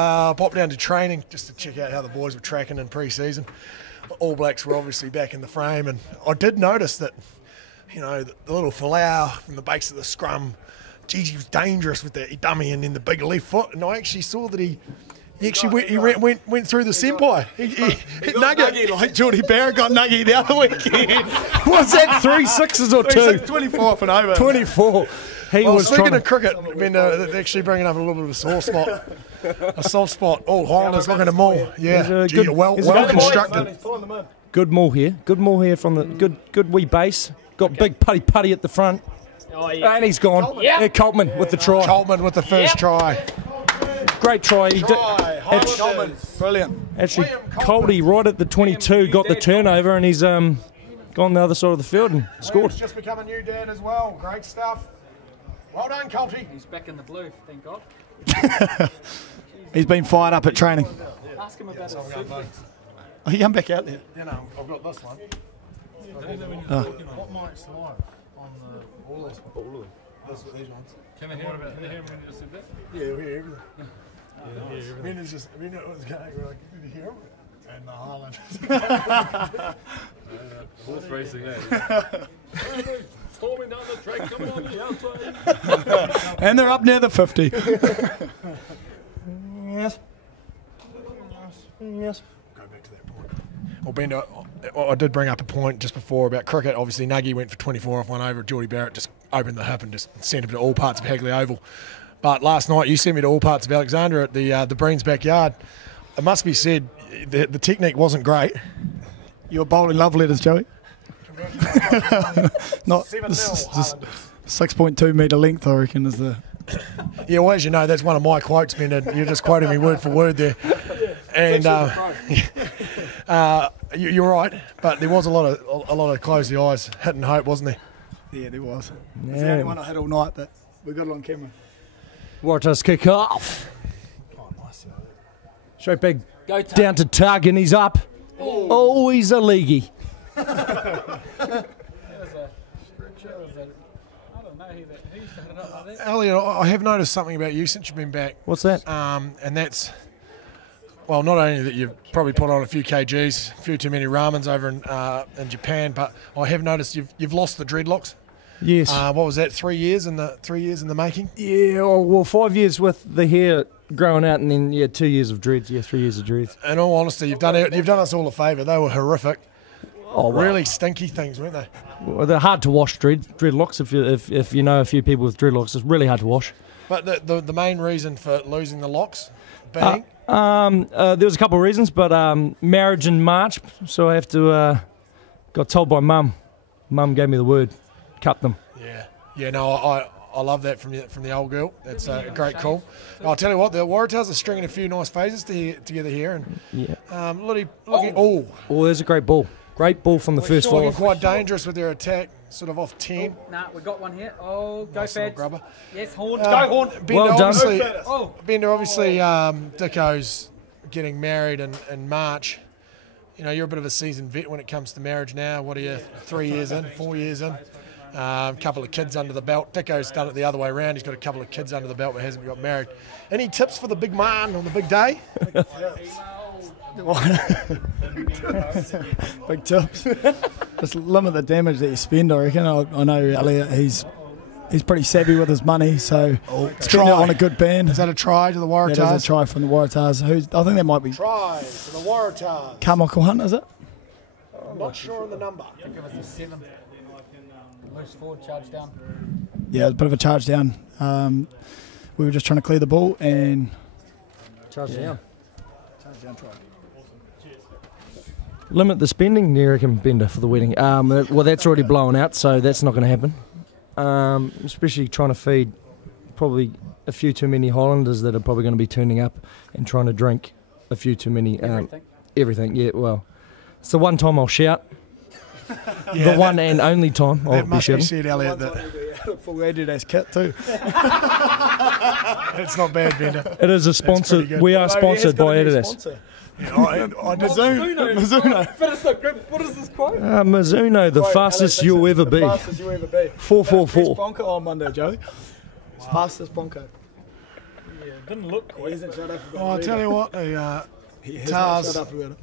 Popped down to training just to check out how the boys were tracking in pre-season. All Blacks were obviously back in the frame, and I did notice that, you know, the little Falau from the base of the scrum, geez, he was dangerous with that dummy and then the big left foot, and I actually saw that he actually went through the senpai. He hit nugget like Geordie Barrett got nugget the other weekend. Was that 3 6s or 2? 24 up and over. 24. Speaking of cricket, they're actually bringing up a little bit of a sore spot. A soft spot. Oh, Highlanders looking at maul. Yeah, well constructed. Good maul here. Good maul here from the good wee base. Got big putty at the front. Oh, yeah. And he's gone. Yeah, Coltman with the try. Coltman with the first try. Great try. He did. Brilliant. Actually, Colty right at the 22 got the turnover, and he's gone the other side of the field and scored. He's just become a new dad as well. Great stuff. Well done, Colty. He's back in the blue, thank God. He's been fired up at training. Ask him about his soup. Oh, you come back out there. You know, I've got this one. What mic's live on all this one? All of them. These ones. Can I hear him when you just said that? Yeah, we hear everything. I mean, it was going, we're like, did you hear him? And the Highlanders. Horse racing, eh? Storming down the track, coming on the outside. And they're up near the 50. Yes. Go back to that point. Well, Bender, I did bring up a point just before about cricket. Obviously, Nuggie went for 24 off one over. Geordie Barrett just opened the hip and just sent him to all parts of Hagley Oval. But last night, you sent me to all parts of Alexandra at the Breens backyard. It must be said, the technique wasn't great. You were bowling love letters, Joey. Not 6.2 metre length, I reckon, is the... Yeah, well, as you know, that's one of my quotes, Bender. You're just quoting me word for word there. And you're right, but there was a lot of close the eyes, hit and hope, wasn't there? Yeah, there was. It's the only one I had all night, but we got it on camera. Waratahs kick off. Oh, nice. Straight big. Down to Tug, and he's up. Oh, he's a leaguey. Elliot, I have noticed something about you since you've been back. What's that? And that's, well, not only that you've probably put on a few kgs, a few too many ramens over in Japan, but I have noticed you've lost the dreadlocks. Yes. What was that? 3 years in the making? Yeah. Well, 5 years with the hair growing out, and then 2 years of dreads. Yeah, 3 years of dreads. In all honesty, you've done us all a favour. They were horrific. Oh, wow. Really stinky things, weren't they? Well, they're hard to wash dreadlocks. If you know a few people with dreadlocks, it's really hard to wash. But the main reason for losing the locks being? There was a couple of reasons, but marriage in March, so I have to. Got told by Mum. Mum gave me the word. Cut them. Yeah. No, I love that from the old girl. That's a great call. I'll tell you what, the Waratahs are stringing a few nice phases together here, and looking. Oh, there's a great ball. Great ball from the first looking five. quite dangerous with their attack, sort of off 10. Nah, we got one here. Oh, go nice Fads. grubber. Yes, Horn. Go Horn. Bender, Well done. Obviously, Dicko's getting married in March. You know, you're a bit of a seasoned vet when it comes to marriage now. What are you, 3 years in, 4 years in? A couple of kids under the belt. Dicko's done it the other way around. He's got a couple of kids under the belt but hasn't got married. Any tips for the big man on the big day? Big tips. Just limit the damage that you spend, I reckon. I know Elliot, he's pretty savvy with his money, so spend it on a good band. Is that a try to the Waratahs? That is a try from the Waratahs. I think that might be... Try to the Waratahs. Carmichael Hunt, is it? I'm not sure on the number. I think it was a 7. Loose forward, charge down. Yeah, it was a bit of a charge down. We were just trying to clear the ball and... Charge down. Charge down, try. Limit the spending, you reckon, Bender, for the wedding? Well, that's already blown out, so that's not going to happen. Especially trying to feed probably a few too many Highlanders that are probably going to be turning up and trying to drink a few too many... everything, yeah, well. It's the one time I'll shout. The one and only time I'll be shouting. That must be said, Elliot. That full Adidas kit too. It's not bad, Bender. It is a sponsored. We are sponsored by Adidas. Yeah, I did Mizuno. What is this quote? Mizuno, the fastest you'll ever be. Fastest you'll ever be. 444. Bronco on Monday, Joey. Fastest Bronco. Didn't look He quick. hasn't shut up about Oh, I'll it tell either. you what, the He has Tars not shut up about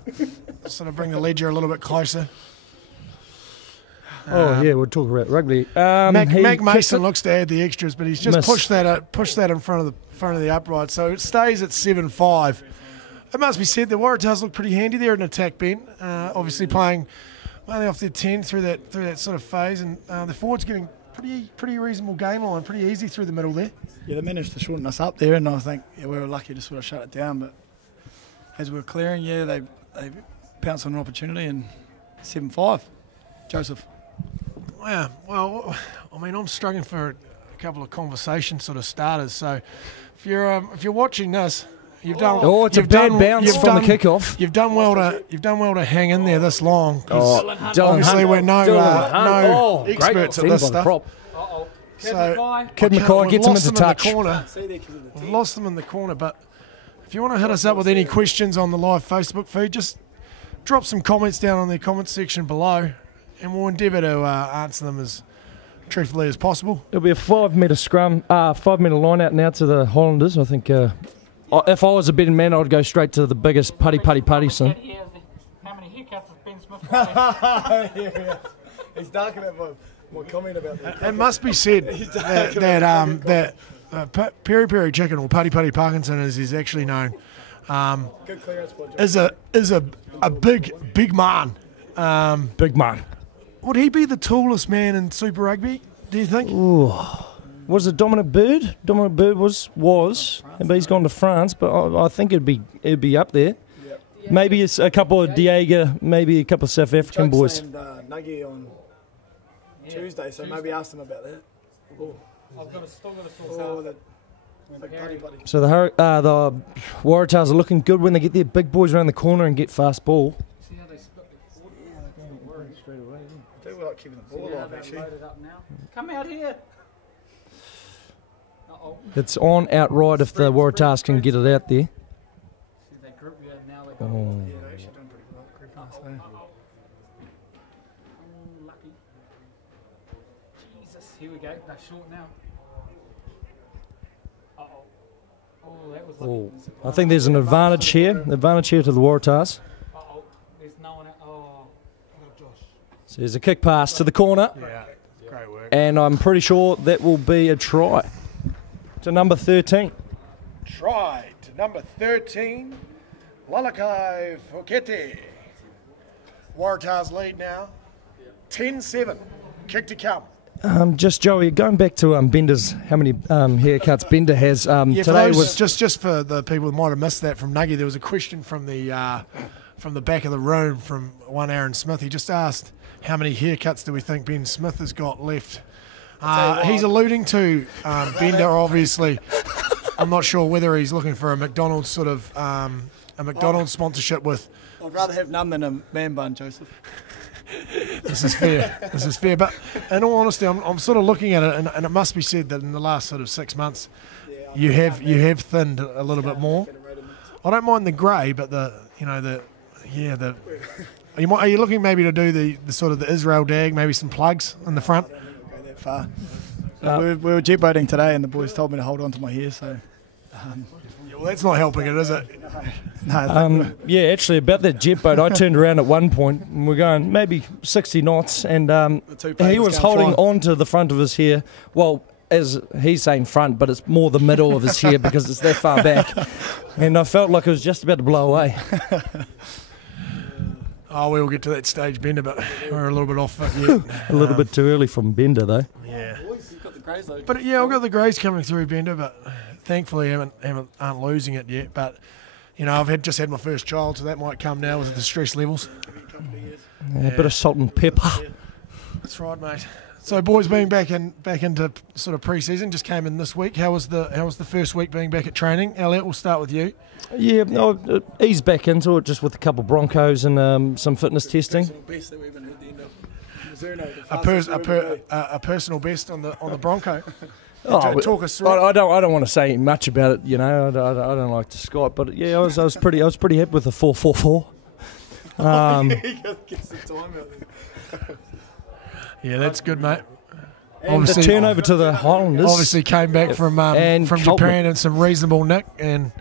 it. sort of bring the ledger a little bit closer. Oh yeah, we'll talk about rugby. Mac he Mason kicked it. looks to add the extras, but he's just Miss. pushed that in front of the upright, so it stays at 7-5. It must be said the Waratahs look pretty handy there in attack, Ben. Obviously playing mainly off their 10 through that sort of phase, and the forwards getting pretty reasonable game line, pretty easy through the middle there. Yeah, they managed to shorten us up there, and I think we were lucky to sort of shut it down. But as we were clearing, they pounced on an opportunity, and 7-5. Joseph. Yeah, well, I mean, I'm struggling for a couple of conversation sort of starters. So if you're watching this, you've done. Oh, it's a you've bad done- bounce you've from the done- kickoff. You've done well to hang in there this long. 'Cause Dylan obviously Hunt. we're no Dylan Hunt. Oh, great experts at defend this by the stuff. prop. Uh-oh. Kid So- Mackay. Kid We've Mackay gets him lost into them in touch. the corner. We've lost them in the corner, but if you want to hit us up with any questions on the live Facebook feed, just drop some comments down on the comment section below, and we'll endeavour to answer them as truthfully as possible. It'll be a 5-metre scrum, 5-metre line out now to the Highlanders. I think if I was a betting man, I'd go straight to the biggest putty. How many haircuts has Ben Smith got? He's darking at my comment about that. It must be said that Peri Peri Chicken, or Putty Putty Parkinson as he's actually known, Good clearance by Joseph. is a big man. Big man. Would he be the tallest man in Super Rugby, do you think? Was it Dominic Bird? Dominic Bird was, but he's gone to France. But I think it'd be up there. Yep. Maybe it's a couple of Diego, maybe a couple of South African Chuck's boys. saying, Nuggie on Tuesday, so maybe ask them about that. Oh, Still got to source oh out. that big buddy. So the Waratahs are looking good when they get their big boys around the corner and get fast ball. See how they split the They were like keeping the ball See how alive, they actually. load it up now. Come out here. Uh-oh. It's on outright if the Waratahs can get it out there. See, they grip you now. They go. Oh. Yeah, they're actually doing pretty well. Pretty fast, Lucky. Jesus. Here we go. They're short now. Uh-oh. Oh, that was lucky. Oh. I think there's an advantage here. Advantage here to the Waratahs. Uh-oh. There's no one out. Oh. So there's a kick pass to the corner, Yeah, great work. and I'm pretty sure that will be a try to number 13. Try to number 13, Lalakai Fokete. Waratahs lead now, 10-7. Kick to come. Just Joey, going back to Bender's, how many haircuts Bender has. Yeah, for Today those, was just for the people who might have missed that from Nuggie, there was a question from the back of the room from one Aaron Smith. He just asked, how many haircuts do we think Ben Smith has got left? He's alluding to Bender, obviously. I'm not sure whether he's looking for a McDonald's sort of a McDonald's sponsorship with. I'd rather have none than a man bun, Joseph. This is fair. This is fair. But in all honesty, I'm sort of looking at it, and it must be said that in the last sort of 6 months, you have thinned a little bit more. I don't mind the grey, but are you looking maybe to do the sort of the Israel dag, maybe some plugs in the front? I don't go that far. We were jet boating today, and the boys told me to hold on to my hair, so. Well, that's not helping it, is it? No, yeah, actually about that jet boat, I turned around at one point and we're going maybe 60 knots, and he was holding on to the front of his hair. Well, as he's saying front, but it's more the middle of his hair because it's that far back, and I felt like it was just about to blow away. Oh, we'll get to that stage, Bender, but we're a little bit off it yet. A little bit too early from Bender though. Yeah. you've got the greys though. But yeah, I've got the greys coming through, Bender, but thankfully aren't losing it yet. But I've just had my first child, so that might come now with the stress levels. Yeah, a bit of salt and pepper. That's right, mate. So boys, being back into sort of pre-season, just came in this week. How was the first week being back at training? Elliot, we'll start with you. Yeah, eased back into it just with a couple of Broncos and some fitness testing. Best that we haven't heard the end of. Mizuno, the A personal best on the Bronco. Oh, Talk us through. I don't want to say much about it, I don't like to Scott, but yeah, I was pretty happy with the 4.44. Get some time out there. Yeah, that's good, mate. And the turnover to the Highlanders. Obviously came back from Japan in some reasonable nick, and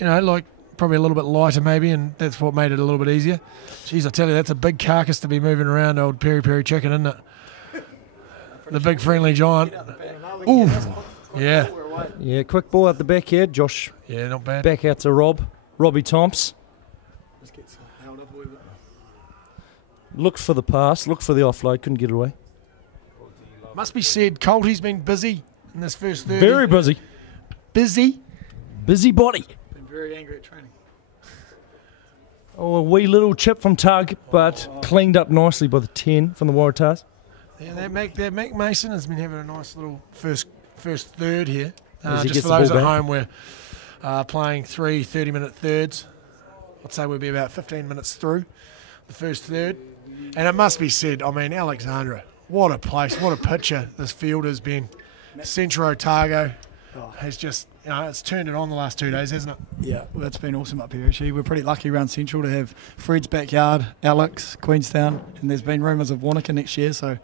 like probably a little bit lighter maybe, and that's what made it a little bit easier. Jeez, I tell you, that's a big carcass to be moving around, old peri peri chicken, isn't it? The big friendly giant. Ooh, yeah. Yeah, quick ball out the back here, Josh. Yeah, not bad. Back out to Robbie Thompson. Looked for the pass, looked for the offload, couldn't get it away. Must be said, Colty's been busy in this first 30. Very busy. Busy body. Been very angry at training. Oh, a wee little chip from Tug, but cleaned up nicely by the 10 from the Waratahs. Yeah, that Mac Mason has been having a nice little first third here. As he Just gets for the those ball at back. home, we're playing 3 30-minute thirds. I'd say we'll be about 15 minutes through the first third. And it must be said, I mean, Alexandra, what a place, what a picture this field has been. Central Otago has just, it's turned it on the last 2 days, hasn't it? Yeah, well, that's been awesome up here actually. We're pretty lucky around Central to have Fred's backyard, Alex, Queenstown, and there's been rumours of Wanaka next year, so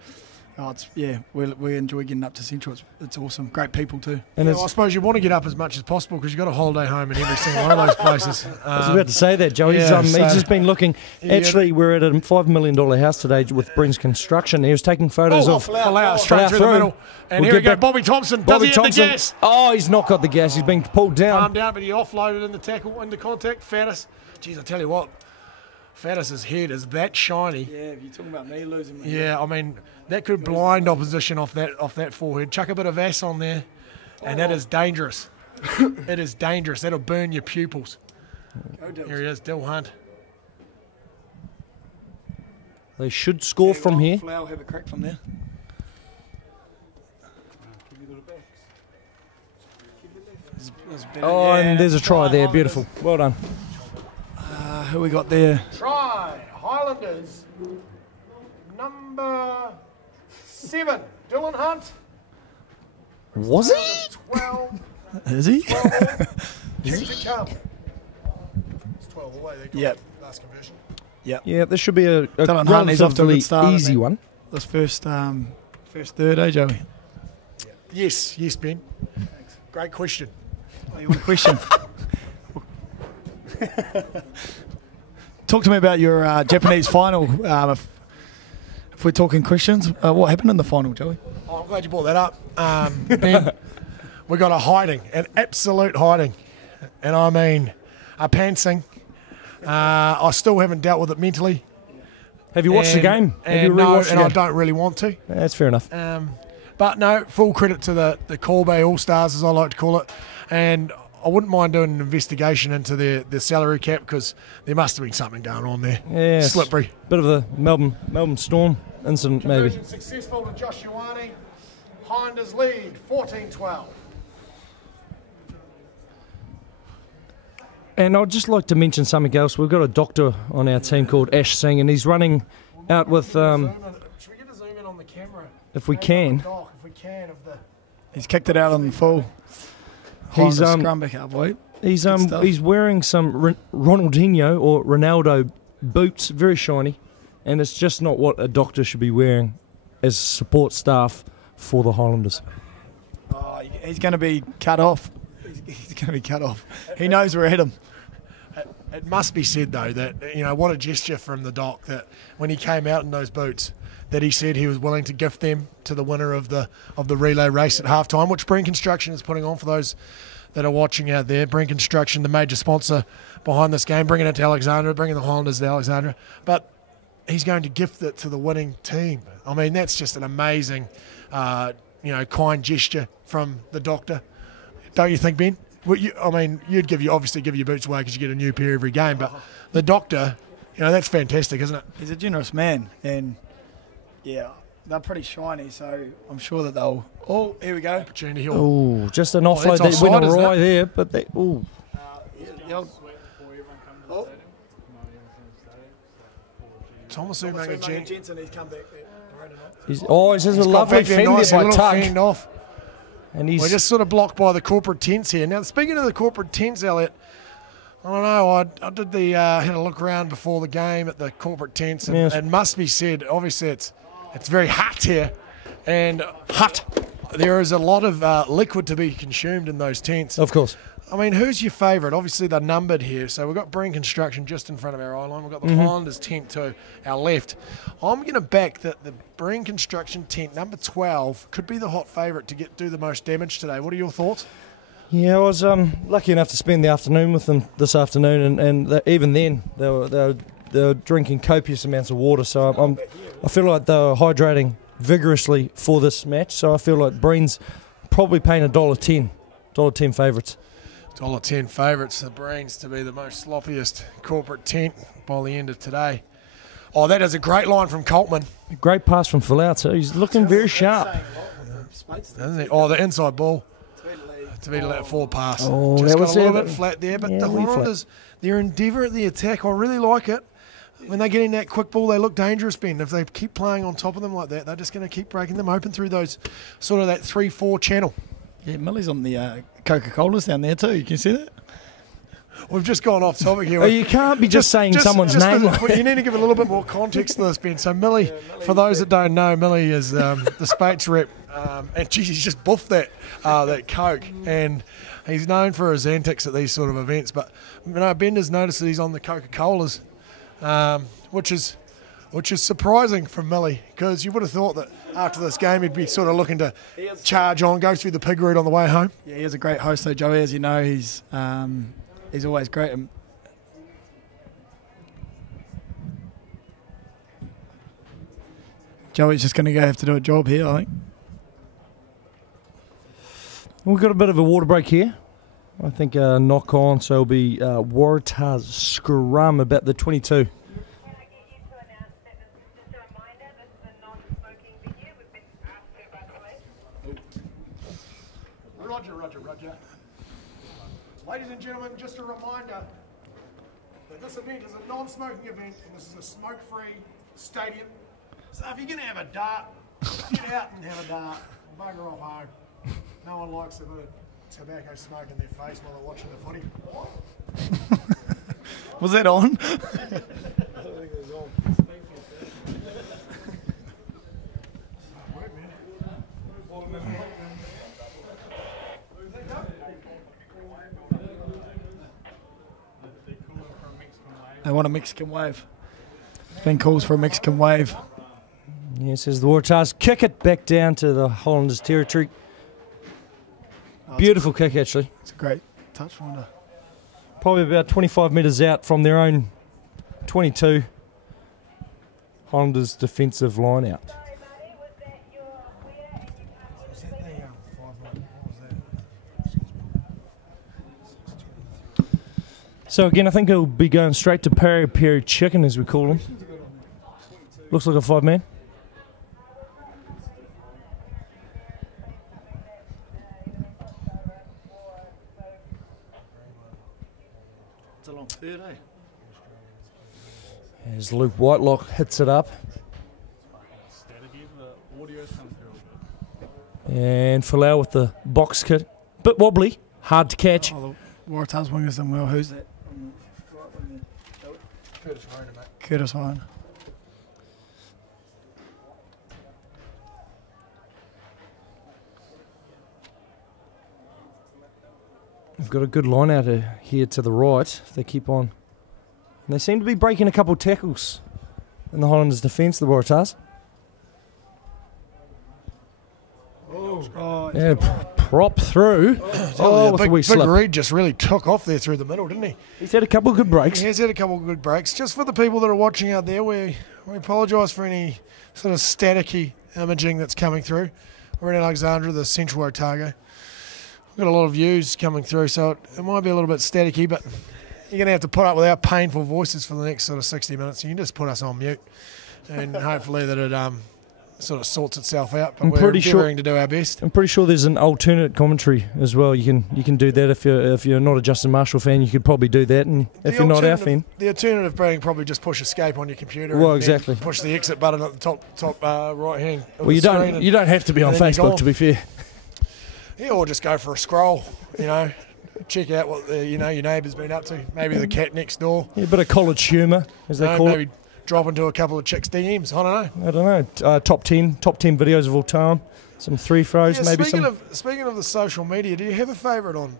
we enjoy getting up to Central. It's awesome. Great people too. And I suppose you want to get up as much as possible because you've got a holiday home in every single one of those places. I was about to say that, Joe. He's just been looking. Actually, we're at a $5 million house today with Bryn's Construction. He was taking photos of Falau straight through the middle. And here we go, Bobby Thompson. Does he have the gas? Oh, he's not got the gas. He's been pulled down. Calm down, but he offloaded in the tackle, into contact. Faddis. Jeez, I tell you what, Faddis' head is that shiny. Yeah, if you're talking about me losing my Yeah, I mean, that could blind opposition off that forehead. Chuck a bit of ass on there, and that is dangerous. It is dangerous. That'll burn your pupils. Here he is, Dill Hunt. They should score from here. Flower have a crack from there. Oh, and there's a try there. Beautiful. Well done. Who we got there? Try, Highlanders, number 7, Dylan Hunt. Was he? 12. Is he? 12 to come. It's 12 away. They got Yep. last conversion. Yeah, this should be a Dylan Hunt, he's off to a relatively good start, easy mate. one. This first third, eh, Joey? Yes, Ben. Great question. You want a question? Talk to me about your Japanese final. If we're talking questions, what happened in the final, Joey? Oh, I'm glad you brought that up. Ben, we got a hiding, an absolute hiding. And I mean, a pantsing. I still haven't dealt with it mentally. Have you watched the game? Have you rewatched the game? I don't really want to. That's fair enough. But no, full credit to the Kobe All-Stars, as I like to call it. And I wouldn't mind doing an investigation into their salary cap because there must have been something going on there. Yeah, Slippery. Bit of a Melbourne Storm incident, maybe. Conversion successful to Josh Ioane. Highlanders lead 14-12. And I'd just like to mention something else. We've got a doctor on our team called Ash Singh, and he's running out with... Should we get a zoom in on the camera? if we can. If we can, of the... He's kicked it out on the full. He's scrum back up, boy. He's wearing some Ronaldinho or Ronaldo boots, very shiny, and it's just not what a doctor should be wearing as support staff for the Highlanders. Oh, he's going to be cut off. He's going to be cut off. He knows we're at him. It must be said, though, that, what a gesture from the doc that when he came out in those boots, that he said he was willing to gift them to the winner of the relay race at halftime, which Bryn Construction is putting on for those that are watching out there. Bryn Construction, the major sponsor behind this game, bringing it to Alexandra, bringing the Highlanders to Alexandra. But he's going to gift it to the winning team. I mean, that's just an amazing, kind gesture from the doctor. Don't you think, Ben? Well, you'd obviously give your boots away because you get a new pair every game, but the doctor, that's fantastic, isn't it? He's a generous man, and yeah, they're pretty shiny, so I'm sure that they'll... Oh, here we go. Opportunity Hill. Oh, just an offload that's that went offside, awry there, but they... Oh, Thomas Umanga Jensen, he's come back there. he's just a lovely fend there by Tug. Fend off. And We're just sort of blocked by the corporate tents here. Now, speaking of the corporate tents, Elliot, I don't know. I did had a look around before the game at the corporate tents, and Yes. it must be said, obviously it's very hot here. and Hut. there is a lot of liquid to be consumed in those tents. Of course. I mean, who's your favourite? Obviously, they're numbered here. So we've got Breen Construction just in front of our eye line. We've got the Highlanders tent to our left. I'm going to back that the Breen Construction tent, number 12, could be the hot favourite to do the most damage today. What are your thoughts? Yeah, I was lucky enough to spend the afternoon with them this afternoon, and even then they were drinking copious amounts of water. So I feel like they were hydrating vigorously for this match. So I feel like Breen's probably paying $1.10 favourites. $1.10 favourites, the Breens to be the most sloppiest corporate tent by the end of today. Oh, that is a great line from Coltman. Great pass from Folau too. He's looking very sharp. Isn't he? Oh, the inside ball. To be let forward pass. Oh, just that got was a little it. bit flat there, but Yeah, the wee flat. Highlanders, their endeavour at the attack, I really like it. When they get in that quick ball, they look dangerous, Ben. If they keep playing on top of them like that, they're just going to keep breaking them open through those sort of that 3-4 channel. Yeah, Millie's on the Coca-Colas down there too. You can see that. We've just gone off topic here. Oh, you can't be just saying someone's name. You need to give a little bit more context to this, Ben. So Millie, for those that don't know, Millie is the Spates rep, and geez, he's just buffed that Coke, and he's known for his antics at these sort of events. But Bender's noticed that he's on the Coca-Colas, which is surprising for Millie, because you would have thought that after this game he'd be sort of looking to charge on, go through the pig route on the way home. Yeah, he is a great host though, Joey. As you know, he's always great. Joey's just going to have to do a job here, I think. We've got a bit of a water break here. I think knock on, so it'll be Waratahs scrum about the 22. Roger. Ladies and gentlemen, just a reminder that this event is a non-smoking event and this is a smoke-free stadium. So if you're going to have a dart, get out and have a dart. Bugger off home. No one likes a bit of tobacco smoke in their face while they're watching the footy. Was that on? They want a Mexican wave. Ben calls for a Mexican wave. Yes, as the Waratahs kick it back down to the Highlanders territory. Beautiful kick, actually. It's a great touch finder. Probably about 25 metres out from their own 22. Highlanders defensive line out. So again, I think it'll be going straight to peri peri chicken, as we call them. Looks like a 5-man. It's a long third, eh? As Luke Whitelock hits it up. And Folau with the box kit. Bit wobbly, hard to catch. Oh, the Waratahs wingers done well. Who's that? Curtis Hine. We've got a good line out here to the right. If they keep on. And they seem to be breaking a couple tackles in the Highlanders' defence, the Waratahs. Oh, Yeah, prop through. With a wee Big slip. Reed just really took off there through the middle, didn't he? He's had a couple of good breaks. He has had a couple of good breaks. Just for the people that are watching out there, we apologise for any sort of staticky imaging that's coming through. We're in Alexandra, the central Otago. We've got a lot of views coming through, so it might be a little bit staticky, but you're going to have to put up with our painful voices for the next sort of 60 minutes. You can just put us on mute, and hopefully that it sort of sorts itself out. But I'm we're pretty sure- endeavouring to do our best. I'm pretty sure there's an alternate commentary as well. You can do that if you're not a Justin Marshall fan. You could probably do that, and if you're not our fan, The alternative being probably just push escape on your computer. Well, and then exactly. push the exit button at the top right hand. well, you don't have to be on and then you're Facebook, gone. to be fair. Yeah, or just go for a scroll. Check out what your neighbour's been up to. Maybe the cat next door. Yeah, a bit of college humour, as they call it. drop into a couple of chicks' DMs. I don't know. Top 10 videos of all time. Some three throws, maybe some. Speaking of the social media, do you have a favourite on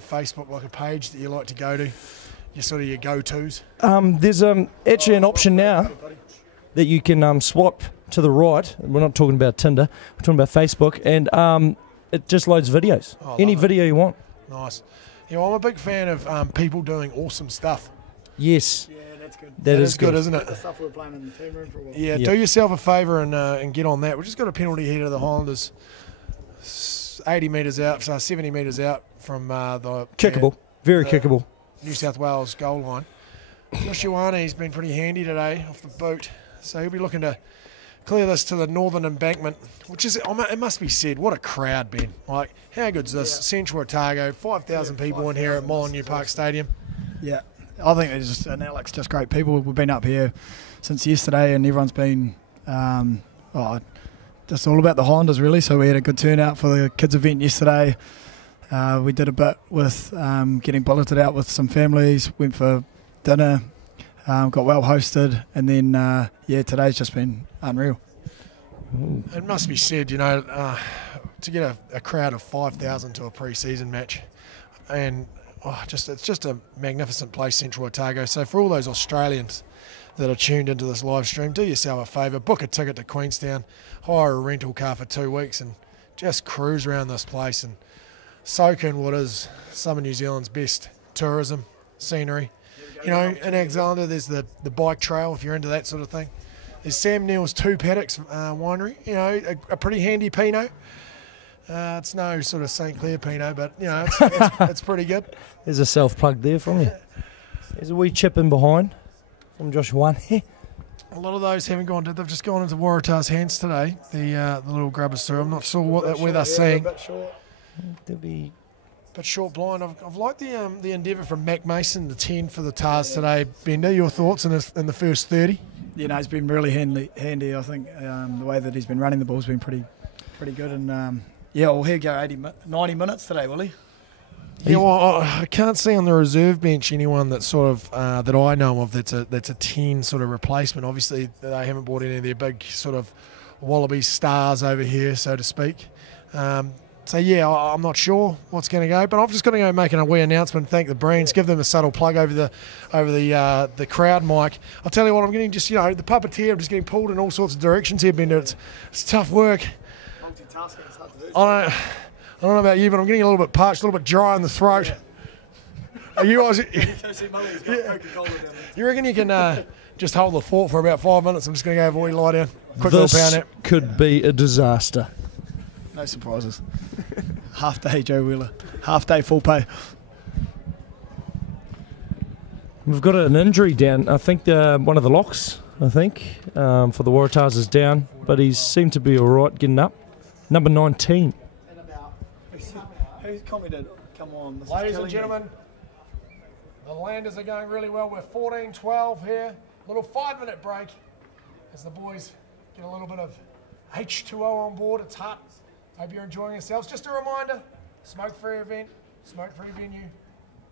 Facebook, like a page that you like to go to? Your sort of your go-tos? There's actually an option now that you can swipe to the right. We're not talking about Tinder. We're talking about Facebook, and it just loads videos. Any video you want. Nice. Yeah, well, I'm a big fan of people doing awesome stuff. Yes. Yeah, that's good. That is good, isn't it? The stuff we were playing in the team room for a while. Yeah, do yourself a favour and get on that. We just got a penalty here to the Highlanders, 80 metres out, so 70 metres out from the kickable, very kickable. New South Wales goal line. Josh Ioane's been pretty handy today off the boot, so he'll be looking to clear this to the northern embankment, which is, it must be said, what a crowd, Ben. Like, how good's this? Central Otago, 5,000 people in here at Molyneux Park Stadium. Yeah, I think it's just, and Alex, just great people. We've been up here since yesterday, and everyone's been just all about the Highlanders, really. So we had a good turnout for the kids' event yesterday. We did a bit with getting bulleted out with some families, went for dinner, got well hosted, and then, today's just been unreal. It must be said, to get a crowd of 5,000 to a pre-season match, and it's just a magnificent place, Central Otago. So for all those Australians that are tuned into this live stream, do yourself a favour, book a ticket to Queenstown, hire a rental car for 2 weeks, and just cruise around this place and soak in what is some of New Zealand's best tourism scenery. In Alexander, there's the bike trail, if you're into that sort of thing. There's Sam Neill's Two Paddocks winery, a pretty handy Pinot. It's no sort of St. Clair Pinot, but, it's pretty good. There's a self-plug there from you. There's a wee chip in behind from Josh Ioane. A lot of those haven't gone. They've just gone into Waratahs' hands today, the little grubbers through. I'm not sure where they're seeing. There'll be... But short blind. I've liked the endeavour from Mac Mason, the 10 for the Tars today. Bender, your thoughts in the first 30? It's been really handy. I think the way that he's been running the ball's been pretty good. And he'll go 90 minutes today, will he? Yeah, well, I can't see on the reserve bench anyone that's sort of that I know of that's a 10 sort of replacement. Obviously, they haven't brought any of their big sort of Wallaby stars over here, so to speak. So yeah, I'm not sure what's going to go, but I'm just going to go make a wee announcement. Thank the Brands, give them a subtle plug over the crowd mic. I'll tell you what, I'm getting just the puppeteer. I'm just getting pulled in all sorts of directions here, Bender. It's tough work. Multitasking is hard to do. I don't know about you, but I'm getting a little bit parched, a little bit dry in the throat. Are you guys? You reckon you can just hold the fort for about 5 minutes? I'm just going to go have a wee lie down. Quick little power nap. Could be a disaster. No surprises. Half day Joe Wheeler. Half day full pay. We've got an injury down. I think one of the locks, for the Waratahs is down, but he seemed to be all right getting up. Number 19. Who's commented? Come on. Ladies and gentlemen, the Landers are going really well. We're 14-12 here. Little 5-minute break as the boys get a little bit of H2O on board. It's hot. Hope you're enjoying yourselves. Just a reminder, smoke-free event, smoke-free venue.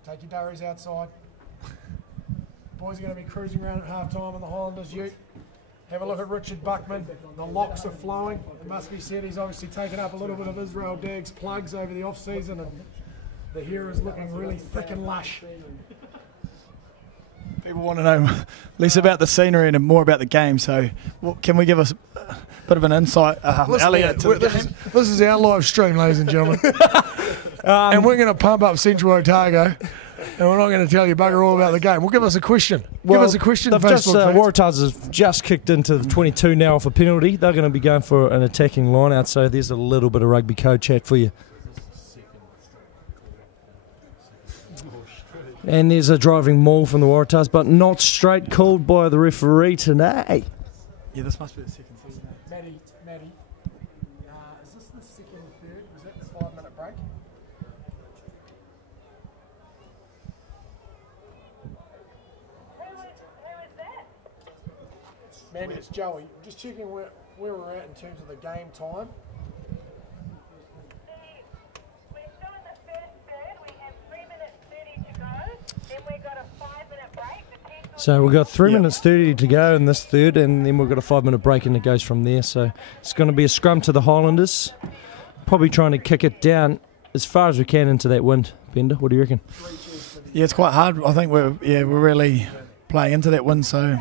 Take your durries outside. Boys are going to be cruising around at half-time in the Highlanders ute. Have a look at Richard Buckman. The locks are flowing. It must be said he's obviously taken up a little bit of Israel Dagg's plugs over the off-season, and the hair is looking really thick and lush. People want to know less about the scenery and more about the game, so can we give us a bit of an insight, Elliot, to the game? This is our live stream, ladies and gentlemen. And we're going to pump up Central Otago, and we're not going to tell you bugger all about the game. Well, give us a question. Give us a question, Facebook Waratahs have just kicked into the 22 now off a penalty. They're going to be going for an attacking line-out, so there's a little bit of rugby code chat for you. And there's a driving maul from the Waratahs, but not straight, called by the referee today. Yeah, this must be the second season. Maddie, is this the second or third? Was that the 5-minute break? Who is that? Maddie, it's Joey. Just checking where we're at in terms of the game time. We're still in the first third. We have 3 minutes 30 to go. Then we've got a 5-minute break. The 10 So we've got 3 Yep. minutes 30 to go in this third, and then we've got a 5-minute break, and it goes from there. So it's going to be a scrum to the Highlanders. Probably trying to kick it down as far as we can into that wind. Bender, what do you reckon? Yeah, it's quite hard. I think we're really playing into that wind. So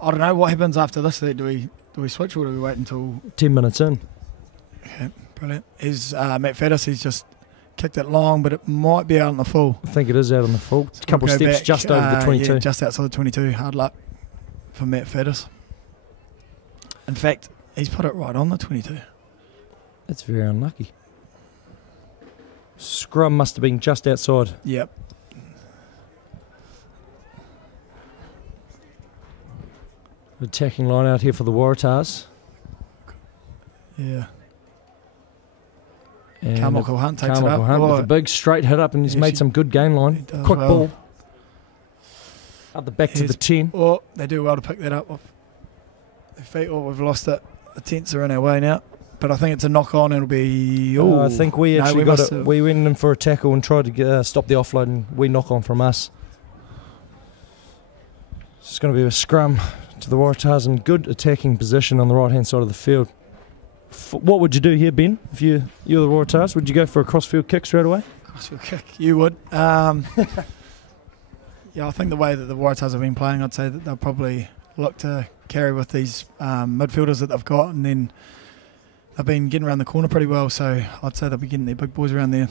I don't know what happens after this. Do we switch or do we wait until 10 minutes in. Okay, brilliant. He's Matt Fettis. He's just kicked it long, but it might be out on the full. I think it is out on the full. So A couple we'll of go steps back, just over the 22. Yeah, just outside the 22. Hard luck for Matt Fettis. In fact, he's put it right on the 22. That's very unlucky. Scrum must have been just outside. Yep. Attacking line out here for the Waratahs. Yeah. And Carmichael Hunt takes Carmichael it up. Hunt with Oh, a big straight hit up, and he's Yeah, made she- some good game he line. does Quick well. ball. Up the back to Here's- the 10. Oh, they do well to pick that up off their feet. Oh, we've lost it. The tents are in our way now. But I think it's a knock on. It'll be. Oh, I ooh. think we No, actually we got must it. have- We went in for a tackle and tried to stop the offload, and we knock on from us. It's going to be a scrum to the Waratahs in good attacking position on the right hand side of the field. What would you do here, Ben? If you're the Waratahs, would you go for a crossfield kick straight away? Crossfield kick. You would. Yeah, I think the way that the Waratahs have been playing, I'd say that they'll probably look to carry with these midfielders that they've got, and then they've been getting around the corner pretty well, so I'd say they'll be getting their big boys around there,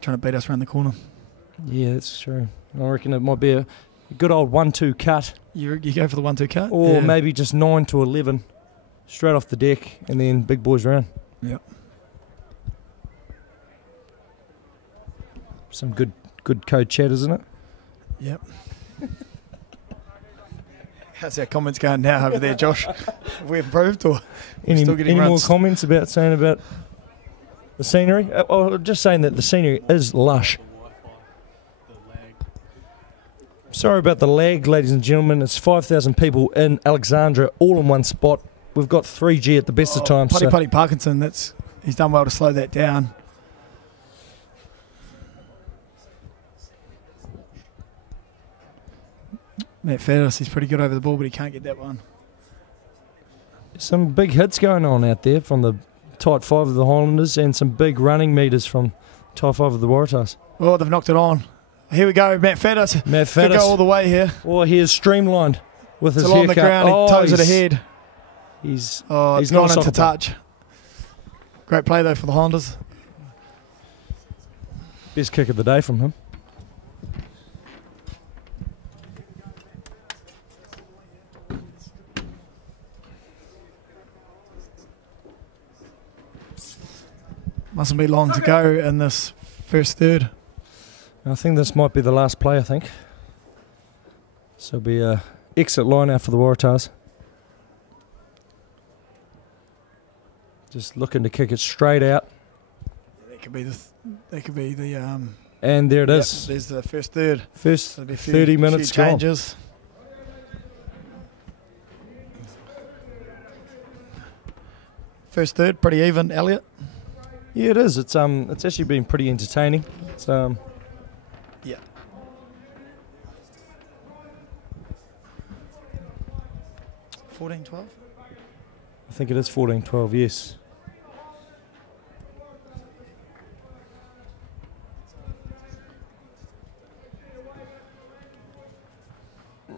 trying to beat us around the corner. Yeah, that's true. I reckon it might be a good old 1-2 cut, You go for the 1-2 cut? or Yeah. maybe just 9 to 11, straight off the deck, and then big boys round. Yep. Some good code chat, isn't it? Yep. How's our comments going now over there, Josh? Have we improved or still getting Any more runs? comments about the scenery? Just saying that the scenery is lush. Sorry about the lag, ladies and gentlemen. It's 5,000 people in Alexandria, all in one spot. We've got 3G at the best of times. Putty Parkinson, he's done well to slow that down. Matt Fettis, he's pretty good over the ball, but he can't get that one. Some big hits going on out there from the tight 5 of the Highlanders, and some big running meters from tight 5 of the Waratahs. Oh, they've knocked it on. Here we go, Matt Fettis. Matt Could go all Fettis. the way here. Oh, he is streamlined with his It's along haircut. the ground, he toes it he's- ahead. He's Oh, he's it's not gone a into soccer player. touch. Great play though for the Highlanders. Best kick of the day from him. Mustn't be long to go in this first third. I think this might be the last play, I think. So it'll be a exit line out for the Waratahs. Just looking to kick it straight out. That could be the And there it yep, is. there's the first third. First There'll be a few, 30 minutes few gone. changes. First third, pretty even, Elliot. Yeah, it is. It's actually been pretty entertaining. It's Yeah. – 14-12? I think it is 14-12, yes.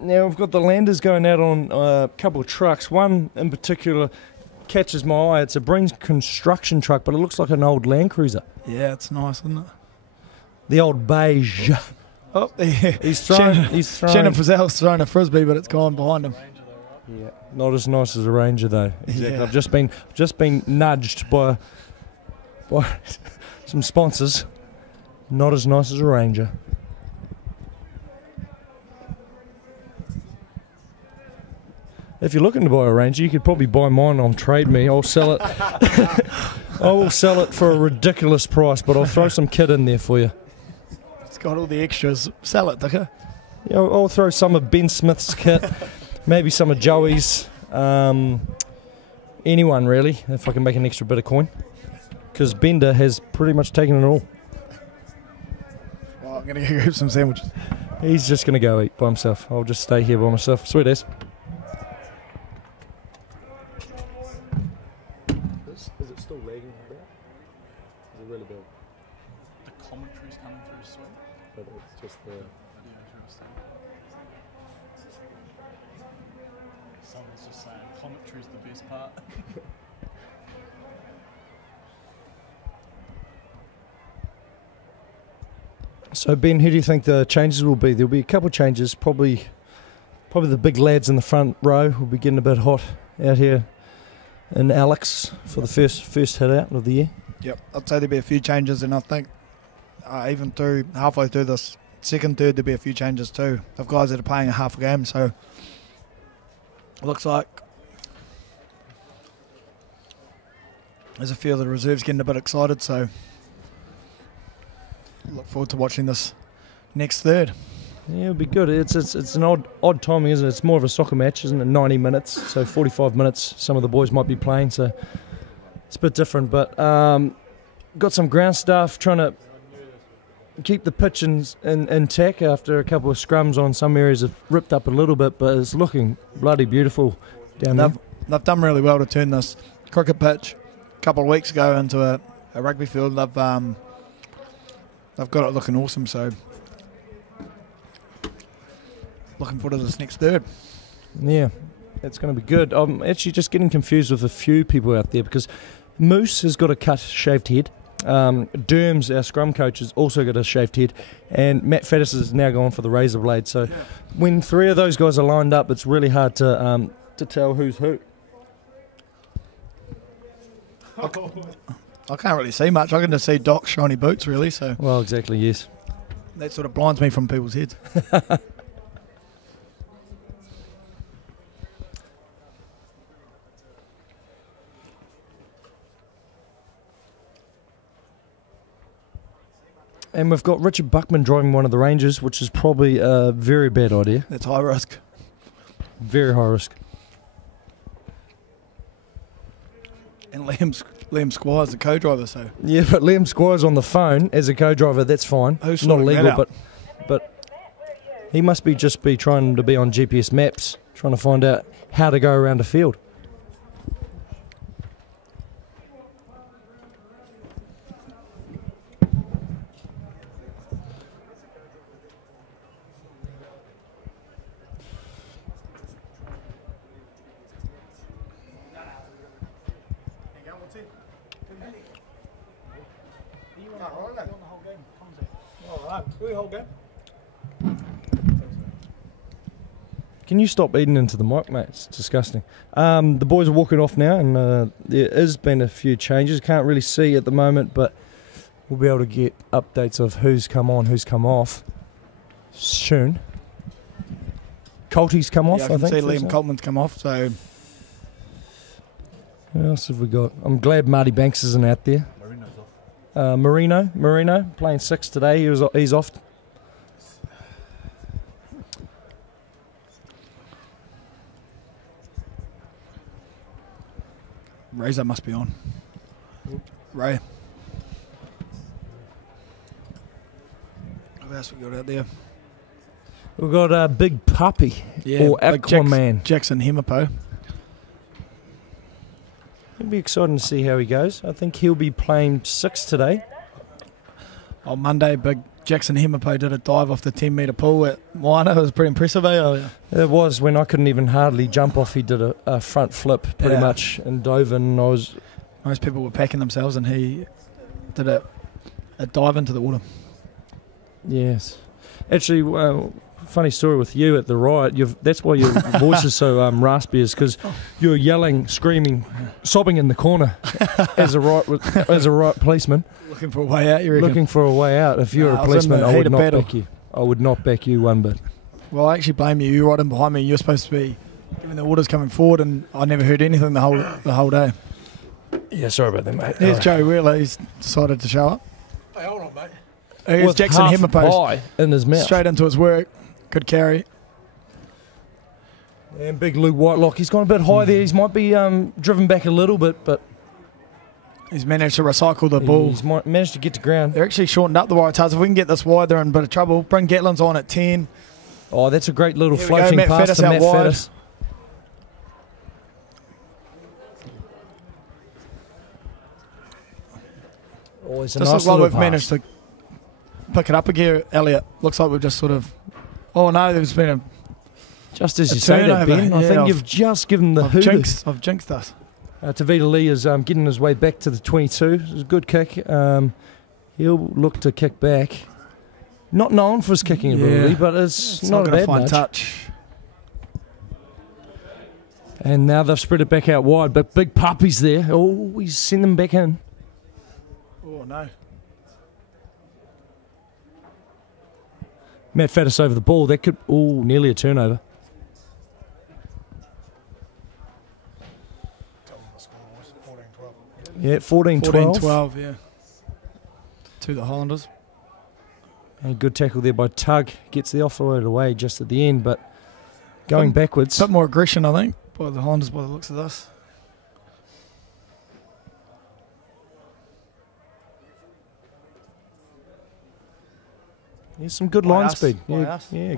Now we've got the Landers going out on a couple of trucks. One in particular catches my eye. It's a Brings construction truck, but it looks like an old Land Cruiser. Yeah, it's nice, isn't it? The old beige. Oh, He's thrown. Shannon Frizzell's thrown a frisbee, but it's gone behind him. Yeah, not as nice as a Ranger though. Exactly. Yeah. I've just been nudged by some sponsors. Not as nice as a Ranger. If you're looking to buy a Ranger, you could probably buy mine on Trade Me. I'll sell it. I will sell it for a ridiculous price, but I'll throw some kit in there for you. It's got all the extras. Sell it, Dicker. Yeah, I'll throw some of Ben Smith's kit, maybe some of Joey's, anyone really, if I can make an extra bit of coin. Because Bender has pretty much taken it all. Well, I'm going to go grab some sandwiches. He's just going to go eat by himself. I'll just stay here by myself. Sweet as. Is it still lagging a bit? Is it really bad? The commentary's coming through sweet. But it's just the... Someone's just saying commentary's the best part. So Ben, who do you think the changes will be? There'll be a couple of changes. Probably the big lads in the front row will be getting a bit hot out here. And Alex for the first hit out of the year. Yep, I'd say there'll be a few changes, and I think even through halfway through this second third there'll be a few changes too of guys that are playing a half a game. So it looks like there's a few of the reserves getting a bit excited. So look forward to watching this next third. Yeah, it'll be good. It's an odd timing, isn't it? It's more of a soccer match, isn't it? 90 minutes, so 45 minutes. Some of the boys might be playing, so it's a bit different. But got some ground staff trying to keep the pitch intact after a couple of scrums on some areas have ripped up a little bit, but it's looking bloody beautiful down there. They've done really well to turn this cricket pitch a couple of weeks ago into a rugby field. They've got it looking awesome, so looking forward to this next third. Yeah, it's going to be good. I'm actually just getting confused with a few people out there because Moose has got a shaved head. Derms, our scrum coach, has also got a shaved head, and Matt Faddis is now going for the razor blade. So when three of those guys are lined up, it's really hard to tell who's who. I can't really see much. I can just see Doc's shiny boots, really. So Well, exactly, yes. that sort of blinds me from people's heads. And we've got Richard Buckman driving one of the Rangers, which is probably a very bad idea. That's high risk. Very high risk. And Liam Squire's the co-driver, so Yeah, but Liam Squire's on the phone as a co-driver. That's fine. Who's Not sorting that illegal, out? but he must be trying to be on GPS maps, trying to find out how to go around a field. Can you stop eating into the mic, mate? It's disgusting. The boys are walking off now, and there has been a few changes. Can't really see at the moment, but we'll be able to get updates of who's come on, who's come off soon. Colty's come off, yeah, I I can think. see for Liam example. Coltman's come off. So Who else have we got? I'm glad Marty Banks isn't out there. Marino playing 6 today. He's off. Razor must be on. Ray. Who else we got out there? We've got a Big Puppy or big Aquaman. Jackson Hemipo. It'll be exciting to see how he goes. I think he'll be playing 6 today. On Monday, big Jackson Hemipo did a dive off the 10-metre pool at Moana. It was pretty impressive, eh? It was when I couldn't even hardly jump off. He did a front flip pretty much and dove in. And Most people were packing themselves, and he did a dive into the water. Yes. Actually, funny story with you at the riot. That's why your voice is so raspy, is because you're yelling, screaming, sobbing in the corner as a riot policeman. Looking for a way out, you reckon? Looking for a way out. If you're Nah, a I was in policeman, the I heat would of not battle. back you. I would not back you one bit. Well, I actually blame you. You're right in behind me. You're supposed to be giving the orders coming forward, and I never heard anything the whole day. Yeah, sorry about that, mate. Here's Joe Wheeler. He's decided to show up. Hey, hold on, mate. Here's With Jackson half a Hemipo pie in his mouth. straight into his work. Good carry. And big Luke Whitelock. He's gone a bit high there. He might be driven back a little bit, but He's managed to recycle the ball. He's managed to get to ground. They're actually shortened up the Waratahs. If we can get this wide, they're in a bit of trouble. Bryn Gatlin's on at 10. Oh, that's a great little Here we go, floating Matt pass Fettis to out Matt wide. Fettis. Oh, it's a Just nice looks like little we've pass. managed to pick it up again, Elliot. Looks like we've just sort of... Oh, no, there's been a... Just as a you say that, turnover. Ben, I Yeah, think I've- you've just given the I've hoodoo. jinxed us. Tavita Lee is getting his way back to the 22. It was a good kick. He'll look to kick back. Not known for his kicking ability, but it's not a going to bad find nudge. touch. And now they've spread it back out wide, but big puppy's there. Oh, he's sent them back in. Oh, no. Matt Fettis over the ball. That could... Oh, nearly a turnover. Yeah, 14-12. 14-12, yeah. To the Highlanders. And a good tackle there by Tug. Gets the offload away just at the end, but going backwards. A bit more aggression, I think, by the Highlanders by the looks of this. There's some good By line us, speed. by Yeah, us. yeah,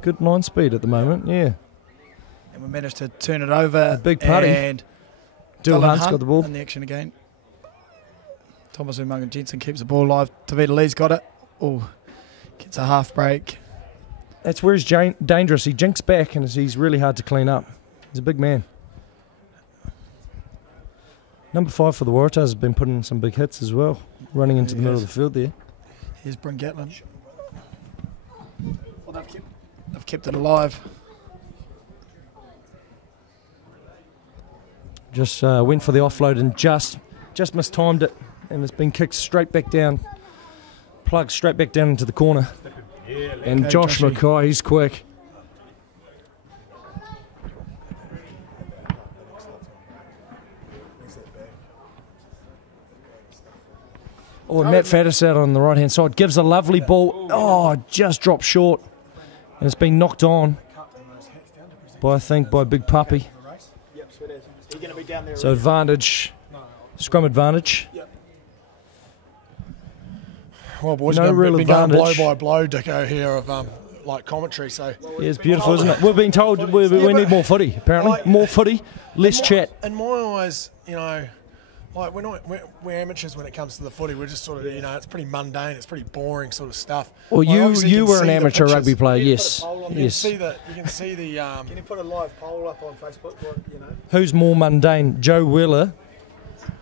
good line speed at the moment, yeah. And we managed to turn it over. A big party. And Dylan Dylan Hunt's Hunt got the ball. in the action again. Thomas Umungan Jensen keeps the ball alive. Tavita Lee's got it. Oh, gets a half break. That's where he's dangerous. He jinks back and he's really hard to clean up. He's a big man. Number 5 for the Waratahs has been putting in some big hits as well, running into the middle of the field there. Here's Bryn Gatlin. Well, they've kept it alive. Just went for the offload and just mistimed it, and it's been kicked straight back down, plugged straight back down into the corner. And Okay, Josh Joshy. Mackay, he's quick. Oh, Matt Fettis out on the right-hand side. Gives a lovely ball. Oh, just dropped short. And it's been knocked on by, I think, by Big Puppy. So advantage, scrum advantage. Well, boys, No we've real been going blow advantage. by blow, Dicko, here of like commentary. So Yeah, it's beautiful, isn't it? We've been told we need more footy, apparently. Like- More footy, less chat. in my eyes, you know, like we're amateurs when it comes to the footy. We're just sort of, you know, it's pretty mundane, it's pretty boring sort of stuff. Well, Like, obviously you can were see an the amateur pictures. rugby player, You yes. put a poll on You Yes. can see the Can you put a live poll up on Facebook? Who's more mundane, Joe Wheeler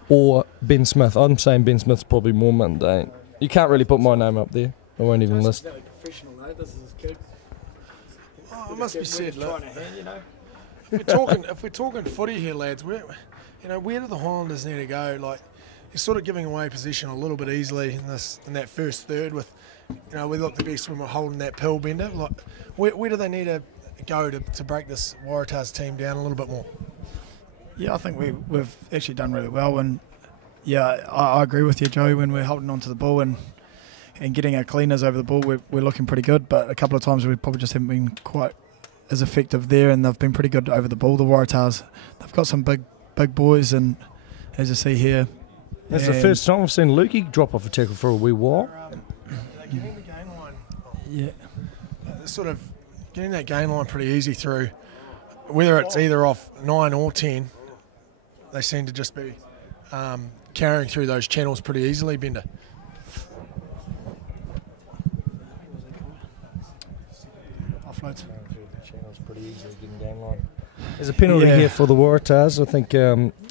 or Ben Smith? I'm saying Ben Smith's probably more mundane. You can't really put my name up there. I won't even list. Professional, though. This is his kid. Oh, it must be said, look, hand, you know. if we're talking footy here, lads, where do the Highlanders need to go? Like, you're sort of giving away possession a little bit easily in that first third. With, you know, we look the best when we're holding that pill bender. Like, where do they need to go to break this Waratahs team down a little bit more? Yeah, I think we've actually done really well, and yeah, I agree with you, Joe. When we're holding on to the ball and getting our cleaners over the ball, we're looking pretty good. But a couple of times we probably just haven't been quite as effective there, and they've been pretty good over the ball. The Waratahs, they've got some big boys, and as you see here, That's the and- first time I've seen Lukey drop off a tackle for a wee while. They're getting the game line. Yeah, They're sort of getting that game line pretty easy through. Whether it's either off 9 or 10, they seem to just be carrying through those channels pretty easily, Bender. offloads. There's a penalty Yeah. here for the Waratahs. I think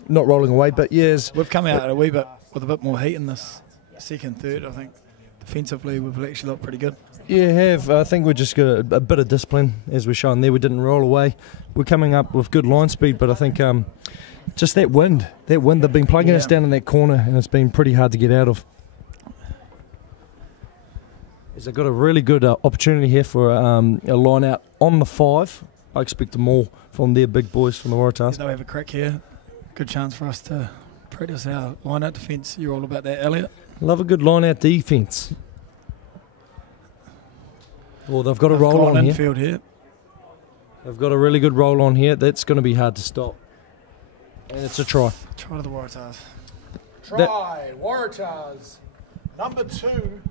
not rolling away, but yes. We've come out a wee bit with a bit more heat in this second third. I think defensively we've actually looked pretty good. Yeah, have. I think we just got a bit of discipline as we're shown there. We didn't roll away. We're coming up with good line speed, but I think just that wind, they've been plugging us Yeah. down in that corner, and it's been pretty hard to get out of. As they've got a really good opportunity here for a line out on the 5. I expect more from their big boys from the Waratahs. They'll have a crack here. Good chance for us to practice our line out defence. You're all about that, Elliot. Love a good line out defence. Well, they've got a roll on here. infield here. They've got a really good roll on here. That's going to be hard to stop. And it's a try. Try to the Waratahs. Try, Waratahs. Number 2,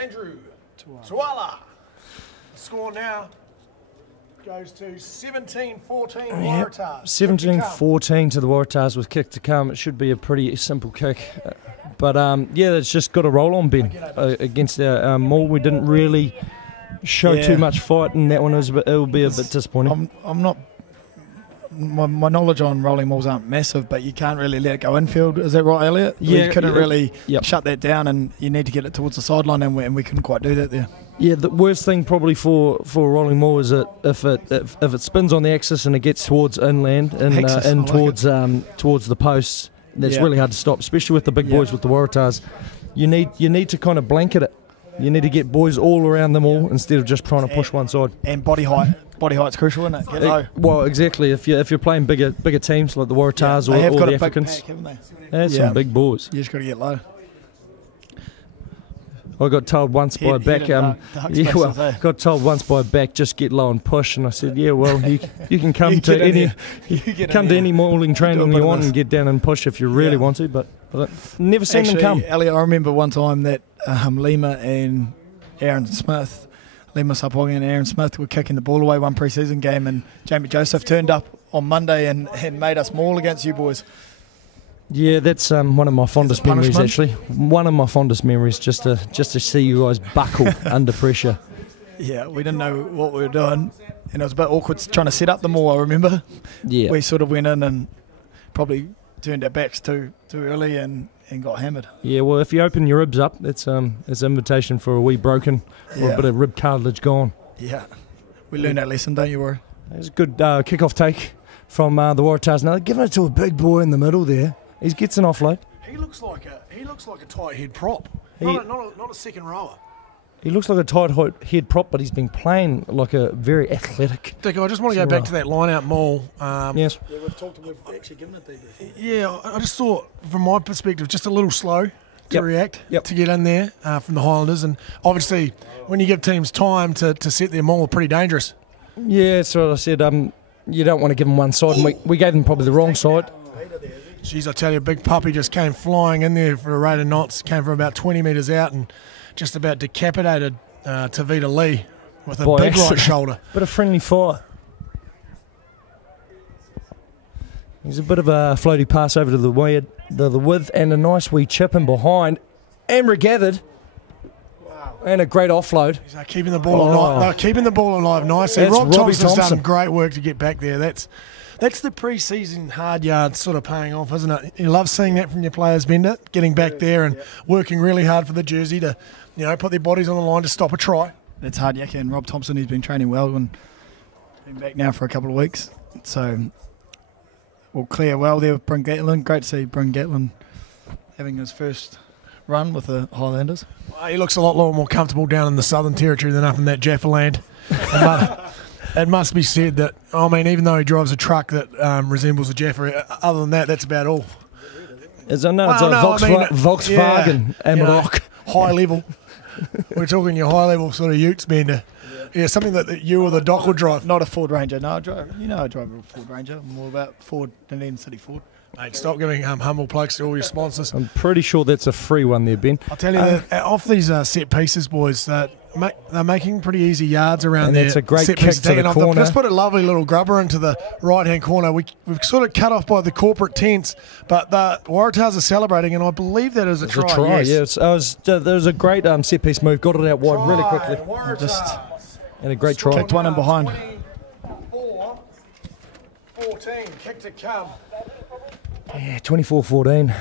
Andrew Tuala. The score now goes to 17-14 Waratahs. 17-14 to the Waratahs with kick to come. It should be a pretty simple kick. But, it's just got a roll on, Ben, against our Maul. We didn't really show too much fight, and that one it'll be a bit disappointing. I'm not. My knowledge on rolling mauls aren't massive, but you can't really let it go infield. Is that right, Elliot? Yeah, we couldn't really shut that down, and you need to get it towards the sideline, and we couldn't quite do that there. Yeah, the worst thing probably for a rolling maul is that if it spins on the axis and it gets towards inland and towards the posts, that's really hard to stop, especially with the big boys with the Waratahs. You need to kind of blanket it. You need to get boys all around them all instead of just trying to push one side. And body height. Body height's crucial, isn't it? Get low. Well, exactly. If you're playing bigger teams like the Waratahs or the Africans, big pack, haven't they have some big boys. You just got to get low. I got told once by a back, got told once by a back, just get low and push, and I said, yeah, well, you can come to any mauling training you want and get down and push if you really want to, but I've never seen them come. Elliot, I remember one time that Lima and Aaron Smith, Lima Sapongi and Aaron Smith were kicking the ball away one pre-season game, and Jamie Joseph turned up on Monday and made us maul against you boys. Yeah, that's one of my fondest memories, actually. One of my fondest memories, just to see you guys buckle under pressure. Yeah, we didn't know what we were doing, and it was a bit awkward trying to set up the maul, I remember. Yeah. We sort of went in and probably turned our backs too early and got hammered. Yeah, well, if you open your ribs up, it's an invitation for a wee broken or a bit of rib cartilage gone. Yeah, we learned that lesson, don't you worry. It was a good kickoff take from the Waratahs. Now they're giving it to a big boy in the middle there. He gets an offload. He looks like a tight head prop, not a second rower. He looks like a tight head prop, but he's been playing like a very athletic. Dick, I just want to go back to that line-out maul. Yes. Yeah, we've actually given it debrief. Yeah, I just thought, from my perspective, just a little slow to react, to get in there from the Highlanders. And obviously, when you give teams time to set their maul, pretty dangerous. Yeah, that's what I said. You don't want to give them one side, and we gave them probably the wrong side. Jeez, I tell you, Big Puppy just came flying in there for a rate of knots, came from about 20 metres out and just about decapitated Tavita Lee with a big right shoulder. Bit of friendly fire. There's a bit of a floaty pass over to the width and a nice wee chip in behind. And regathered. Wow. And a great offload. He's keeping the ball alive. They're keeping the ball alive nicely. Rob Thompson's done great work to get back there. That's the pre-season hard yards sort of paying off, isn't it? You love seeing that from your players, Bender, getting back there and working really hard for the jersey to, put their bodies on the line to stop a try. That's hard, Yakka, and Rob Thompson, he's been training well and been back now for a couple of weeks. So we'll clear well there with Bryn Gatlin. Great to see Bryn Gatlin having his first run with the Highlanders. He looks a lot more comfortable down in the Southern Territory than up in that Jaffa land. It must be said that, even though he drives a truck that resembles a Jaffa, other than that, that's about all. It's a Volkswagen Amarok. High level. We're talking your high level sort of utes, Bender. Yeah, something that you or the doc would drive. Not a Ford Ranger. No, I drive a Ford Ranger. I'm more about Ford and then City Ford. Mate, stop giving humble plugs to all your sponsors. I'm pretty sure that's a free one there, Ben. I'll tell you that off these set pieces, boys, they're making pretty easy yards around there. It's a great kick to the corner. Just put a lovely little grubber into the right-hand corner. We've sort of cut off by the corporate tents, but the Waratahs are celebrating, and I believe that is a try. Yes. There was a great set-piece move. Got it out wide really quickly. And a great try. Kicked one in behind. 24-14, kick to come. Yeah, 24-14.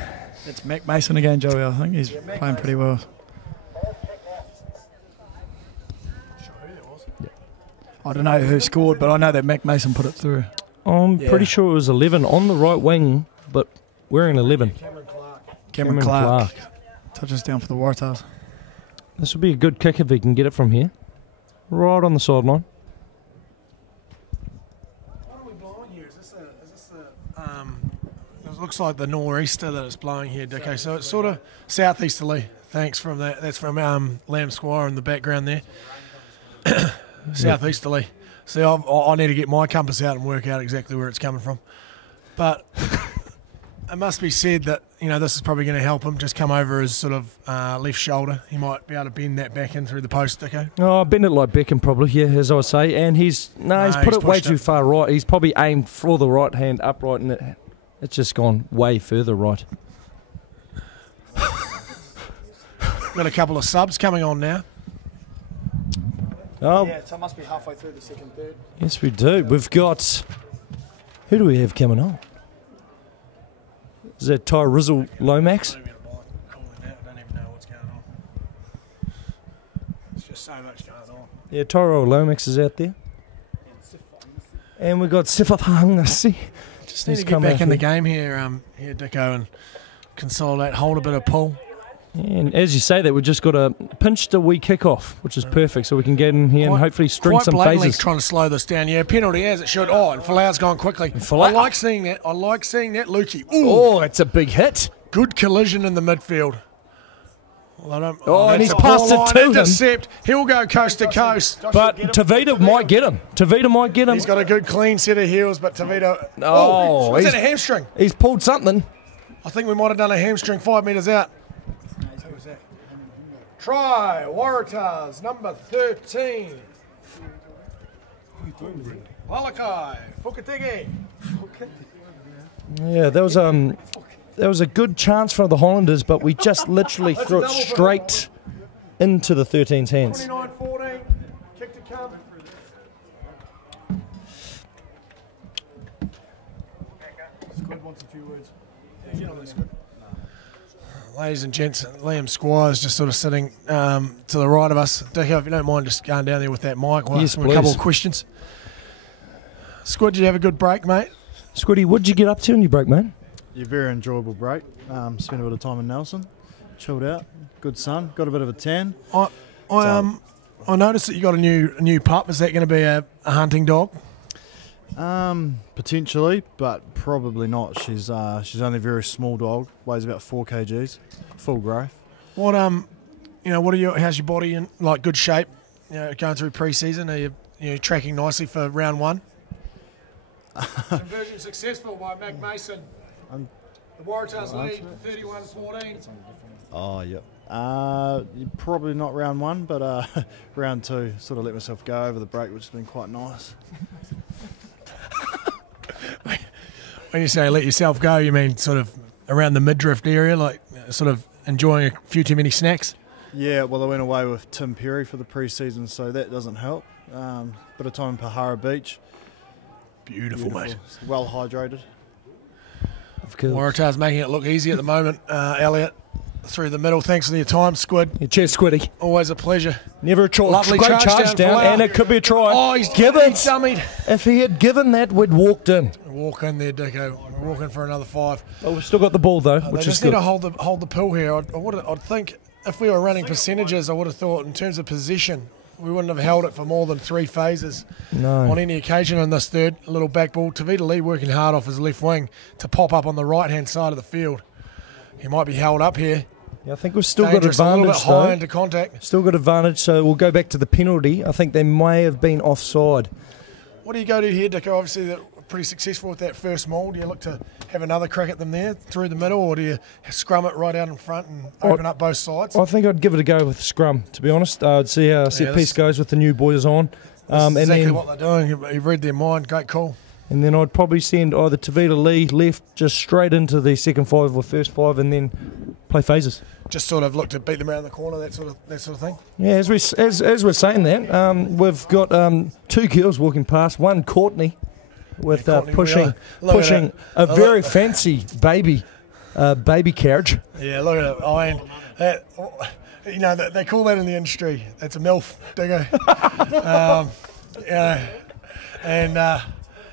It's Mac Mason again, Joey. I think he's playing pretty well. I don't know who scored, but I know that Mac Mason put it through. I'm pretty sure it was 11 on the right wing, but wearing 11. Cameron Clark. Touches down for the Waratahs. This would be a good kick if he can get it from here. Right on the sideline. What are we blowing here? It looks like the nor'easter that it's blowing here, Dicko. So it's sort of southeasterly. Thanks from that. That's from Lamb Squire in the background there. Southeasterly. See, I need to get my compass out and work out exactly where it's coming from. But it must be said that, this is probably going to help him just come over his sort of left shoulder. He might be able to bend that back in through the post, Dicko. Oh, bend it like Beckham probably, yeah, as I would say. And he's put it way pushed too it. far right. He's probably aimed for the right hand upright, and it's just gone way further right. Got a couple of subs coming on now. Oh, Yeah, so it must be halfway through the second third. yes, we do. We've got... Who do we have coming on? Is that Ty Rizzle Lomax? I don't even know what's going on. There's just so much going on. Yeah, Tyrell Lomax is out there. And we've got Sifafangasi. Just need to get back in the game here, Dicko, and consolidate, hold a bit of pull. And as you say that, we've just got a pinched a wee kickoff, which is perfect, so we can get in here and hopefully string quite some blatantly phases. trying to slow this down. Yeah, penalty as it should. Oh, and Folau's gone quickly. Folau. I like seeing that. Lukey. Ooh, Oh, it's a big hit. good collision in the midfield. Well, I don't, And that's he's a passed poor it line to him. intercept. He'll go coast to coast. But Tavita might get him. Tavita might get him. He's got a good clean set of heels, but Tavita. Oh, was he's- that a hamstring? He's pulled something. I think we might have done a hamstring 5 metres out. Who was that? Try Waratahs, number 13. Walakai, Fukatigi. Yeah, that was a good chance for the Highlanders, but we just literally threw it straight into the 13's hands. 29-14, kick to come. Squid wants a few words. Ladies and gents, Liam Squire's just sort of sitting to the right of us. Dicko, if you don't mind just going down there with that mic, we'll Yes, ask him a couple please. of questions. Squid, did you have a good break, mate? Squiddy, what did you get up to when you broke, man? Yeah, very enjoyable break. Spent a bit of time in Nelson, chilled out, good sun, got a bit of a tan. I noticed that you got a new pup. Is that going to be a hunting dog? Potentially, but probably not. She's only a very small dog, weighs about 4 kgs, full growth. What how's your body in like good shape? Going through pre-season, are you tracking nicely for round one? Conversion successful by Mac Mason. The Waratahs lead 31-14. Oh, yep. Probably not round one, but round two. Sort of let myself go over the break, which has been quite nice. When you say let yourself go, you mean sort of around the midriff area, like sort of enjoying a few too many snacks? Yeah, well, I went away with Tim Perry for the pre-season, so that doesn't help. Bit of time in Pahara Beach. Beautiful, mate. Well hydrated. Of course. Waratahs making it look easy at the moment. Elliot through the middle. Thanks for your time, Squid. Yeah, cheers, Squiddy. Always a pleasure. Never a try. Lovely Great charge charge down, down, Folau. and it could be a try. Oh, he's given. He's dummied. If he had given that, we'd walked in. Walk in there, Dicko. We're walking for another 5. Well, we've still got the ball though, They which is just need good. to hold the pill here. I'd think if we were running percentages, I would have thought in terms of possession, we wouldn't have held it for more than 3 phases No. on any occasion in this third. A little back ball. Tavita Lee working hard off his left wing to pop up on the right-hand side of the field. He might be held up here. Yeah, I think we've still got Dangerous, a little bit advantage high though. into contact. Still got advantage, so we'll go back to the penalty. I think they may have been offside. What do you go to here, Dicko? Obviously, they're pretty successful with that first maul. Do you look to have another crack at them there through the middle, or do you scrum it right out in front and open up both sides? I think I'd give it a go with scrum, to be honest. I'd see how set piece goes with the new boys on. That's And exactly then, what they're doing. You've read their mind. Great call. and then I'd probably send either Tavita Lee left just straight into the second 5 or first 5 and then play phases. Just sort of look to beat them around the corner, that sort of thing. Yeah, as we're saying that, we've got 2 girls walking past. One, Courtney, with Courtney, pushing look at it. a very fancy baby carriage. Yeah, look at it. I mean, that, they call that in the industry. That's a MILF, Diggo.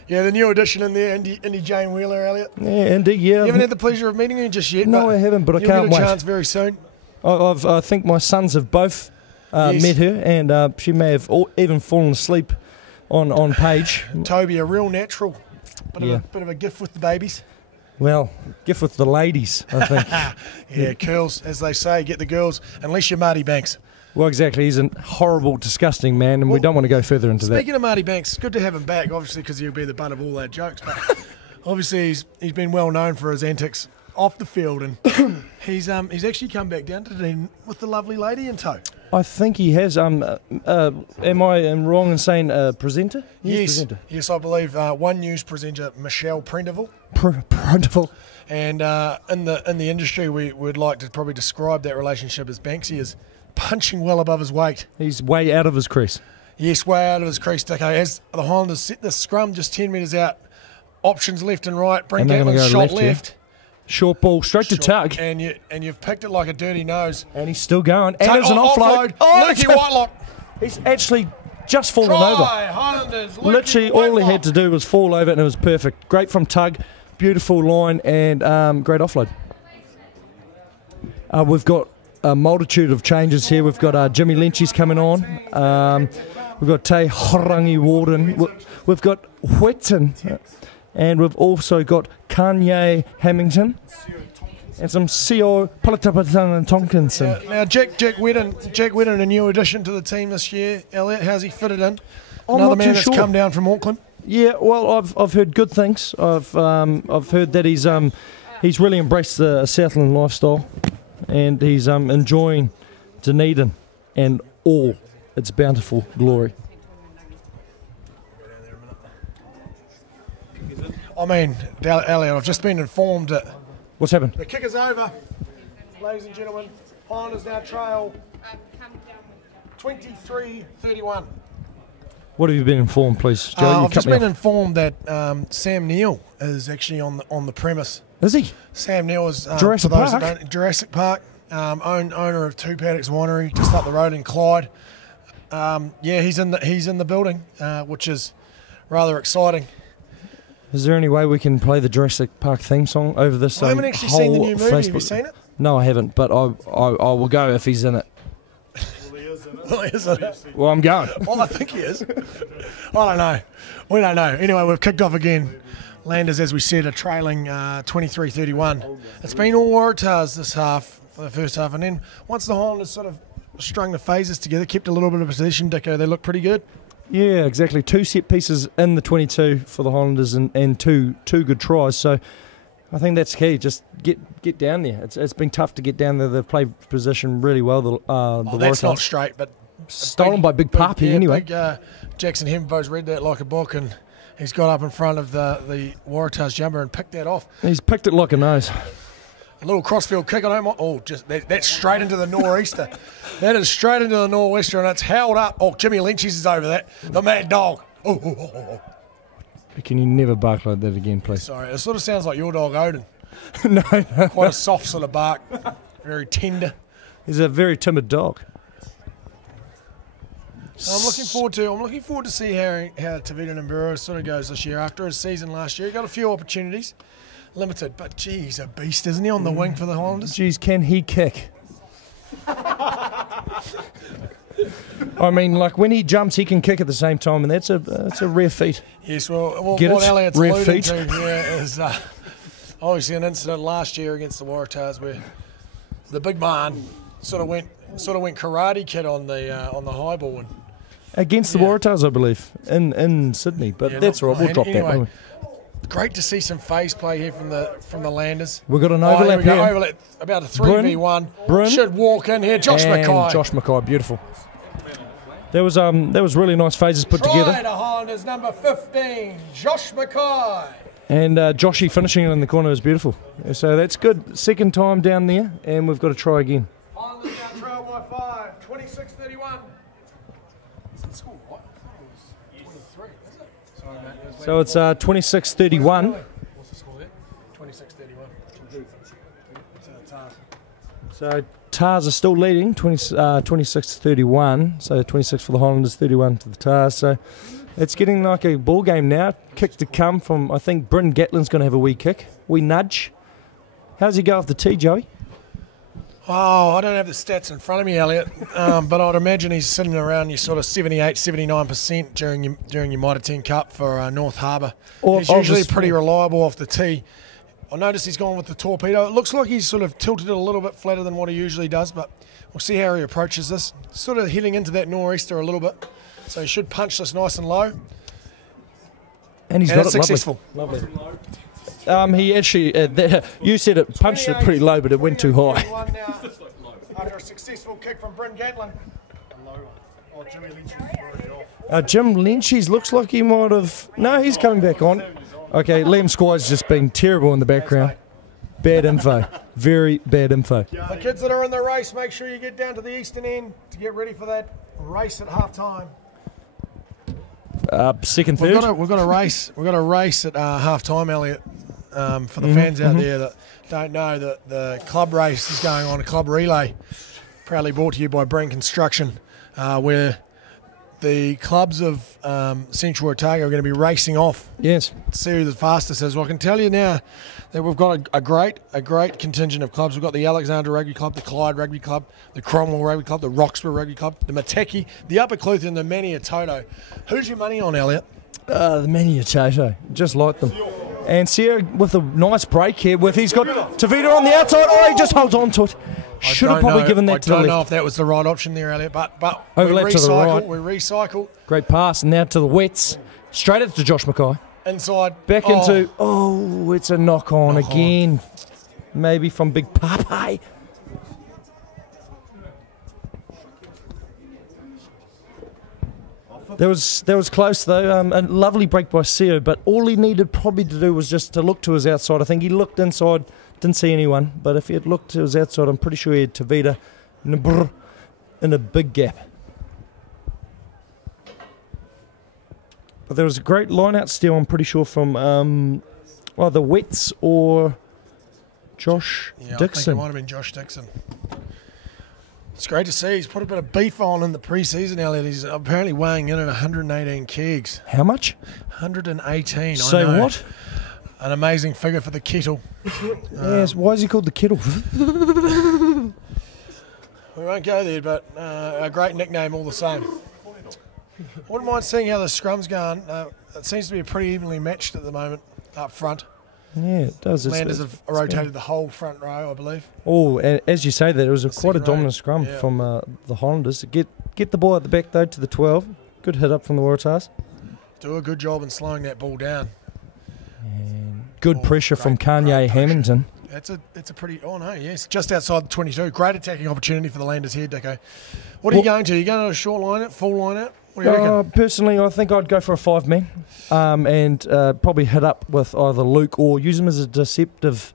The new addition in there, Indy Jane Wheeler, Elliot. Yeah, indeed, yeah. You haven't had the pleasure of meeting her just yet. No, I haven't, but I you'll can't get a wait. chance very soon. I think my sons have both Yes. met her, and she may have even fallen asleep on page. Toby, a real natural. Yeah. Bit of a gift with the babies. Well, gift with the ladies, I think. Yeah, curls, as they say, get the girls, unless you're Marty Banks. Well, exactly. He's a horrible, disgusting man, and we Well, don't want to go further into that. Speaking of Marty Banks, good to have him back, obviously, because he'll be the butt of all our jokes. But obviously he's been well known for his antics off the field, and he's actually come back down to Dunedin with the lovely lady in tow. I think he has. Am I wrong in saying presenter? Yes, Presenter. yes, I believe One News presenter Michelle Prendeville. Prendeville. And in the industry, we would like to probably describe that relationship as Banksy is punching well above his weight. He's way out of his crease. Yes, way out of his crease, Dicko. As the Highlanders set the scrum just 10 metres out, options left and right. Brent And they're gonna Gatlin's go shot left, yeah. left. Short ball, straight to Tug. And you've picked it like a dirty nose. And he's still going. And Tug it's an offload. Lukey Whitelock. He's actually just fallen Try, over. Highlanders. Lukey Literally all he Whitelock. had to do was fall over and it was perfect. Great from Tug. Beautiful line and great offload. We've got a multitude of changes here. We've got Jimmy Lynch's coming on. We've got Te Horangi Warden. We've got Whetton. And we've also got Kanye Hamilton. And some CO Palatapatan and Tonkinson. Now Jack Whitten, a new addition to the team this year. Elliot, how's he fitted in? I'm Another not man too that's sure. come down from Auckland. Yeah, well, I've heard good things. I've heard that he's really embraced the Southland lifestyle, and he's enjoying Dunedin and all its bountiful glory. I mean, Elliot, I've just been informed that What's happened? the kick is over. Ladies and gentlemen, Highlanders now trail 23-31. What have you been informed, please, Joe? You I've cut just me been off. informed that Sam Neill is actually on the premise. Is he? Sam Neill is Jurassic for those that Park? don't- Jurassic Park, owner of Two Paddocks Winery just up the road in Clyde. Yeah, he's in the building, which is rather exciting. Is there any way we can play the Jurassic Park theme song over this? I haven't actually whole seen the new movie. Facebook? Have you seen it? No, I haven't, but I will go if he's in it. Well, isn't it? Well, I'm going. Well, I think he is. I don't know. We don't know. Anyway, we've kicked off again. Landers, as we said, are trailing 23-31. It's been all Waratahs this half, for the first half, and then once the Highlanders sort of strung the phases together, kept a little bit of possession, Dicko, they look pretty good. Yeah, exactly. 2 set pieces in the 22 for the Highlanders and two good tries. So I think that's key. Just get down there. It's been tough to get down there. They've played position really well. The That's Waratahs. not straight, but Stolen by Big Papi anyway. Jackson Hembo's read that like a book, and he's got up in front of the Waratahs jumper and picked that off. He's picked it like a nose. A little crossfield kick. I don't mind. Oh, just that's straight into the nor'easter. That is straight into the nor'wester, and it's held up. Oh, Jimmy Lynch's is over that. The mad dog. Oh. Can you never bark like that again, please? Sorry, it sort of sounds like your dog Odin. No. Quite a soft sort of bark, very tender. He's a very timid dog. So I'm looking forward to see how Tavita Nimbura sort of goes this year. After his season last year, he got a few opportunities, limited, but gee, he's a beast, isn't he, on the wing for the Highlanders? Geez, can he kick? I mean, like when he jumps, he can kick at the same time, and that's a rare feat. Yes, well Get what it? Elliot's Rare alluding feat. to here is obviously an incident last year against the Waratahs where the big man sort of went karate kid on the high ball. And, Against the Waratahs, I believe, in Sydney. But yeah, that's all right. We'll drop that. anyway, Won't great to see some phase play here from the Landers. We've got an Here overlap we go, here. overlap, about a 3v1. Bryn. Should walk in here. Josh And Mackay. Josh Mackay, beautiful. There was really nice phases put Try together. to Highlanders, number 15, Josh Mackay. And Joshy finishing it in the corner is beautiful. So that's good. Second time down there, and we've got to try again. Highlanders now trail by 5, 26-31. Is that score right? I thought it was 23, is it? Sorry, mate. So it's 26-31. What's the score there? 26-31. So Tars are still leading, 26-31. So 26 for the Highlanders, 31 to the Tars. So it's getting like a ball game now. Kick to come from, I think, Bryn Gatlin's going to have a wee kick. Wee nudge. How's he go off the tee, Joey? Oh, I don't have the stats in front of me, Elliot, but I'd imagine he's sitting around your sort of 78, 79% during your Mitre 10 Cup for North Harbour. He's usually pretty reliable off the tee. I noticed he's gone with the torpedo. It looks like he's sort of tilted it a little bit flatter than what he usually does, but we'll see how he approaches this. Sort of heading into that nor'easter a little bit, so he should punch this nice and low. And he's And got it's it successful. Lovely. He actually, you said it punched it pretty low, but it went too high. After a successful kick from Bryn Gatlin. Oh, Jimmy Lynch is already off. Jim Lynchies looks like he might have... No, he's coming back on. Okay, Liam Squire's just been terrible in the background. Bad info. Very bad info. The kids that are in the race, make sure you get down to the eastern end to get ready for that race at half time. Second, We've third. got a race. We've got a race at half time, Elliot. For the fans out there that don't know, that the club race is going on, a club relay, proudly brought to you by Breen Construction, where the clubs of Central Waratahs are going to be racing off. Yes. To see who the fastest is. Well, I can tell you now that we've got a great contingent of clubs. We've got the Alexandra Rugby Club, the Clyde Rugby Club, the Cromwell Rugby Club, the Roxburgh Rugby Club, the Mateki, the Upper Cluth, and the Maniatoto. Who's your money on, Elliot? The Maniatoto. Just like them. And Sierra with a nice break here. He's got Tavita on the outside. Oh, he just holds on to it. Should have probably given that to the left. I don't know if that was the right option there, Elliot, but overlap we to the right. We recycle. Great pass. And now to the wets. Straight up to Josh Mackay. Inside. Back into... Oh, it's a knock-on again. Maybe from Big Pape. That was close though. A lovely break by Seo, but all he needed probably to do was just to look to his outside. I think he looked inside, didn't see anyone, but if he had looked to his outside, I'm pretty sure he had Tavita in a big gap. But there was a great line-out steal, I'm pretty sure, from the Wets or Josh Dixon. I think it might have been Josh Dixon. It's great to see. He's put a bit of beef on in the preseason, Elliot. He's apparently weighing in at 118 kegs. How much? 118. Say what? An amazing figure for the kettle. Yes. Why is he called the kettle? We won't go there, but a great nickname all the same. I wouldn't mind seeing how the scrum's going. It seems to be pretty evenly matched at the moment up front. Yeah, it does. Landers have rotated the whole front row, I believe. Oh, as you say that, it was quite a dominant scrum from the Highlanders. Get the ball at the back, though, to the 12. Good hit up from the Waratahs. Do a good job in slowing that ball down. And good pressure from Kanye Hamilton. It's a pretty... Oh, no, yes. Just outside the 22. Great attacking opportunity for the Landers here, Dicko. What are you going to? Are you going to a short line out, full line out? What do you reckon? Personally, I think I'd go for a 5-man and probably hit up with either Luke or use him as a deceptive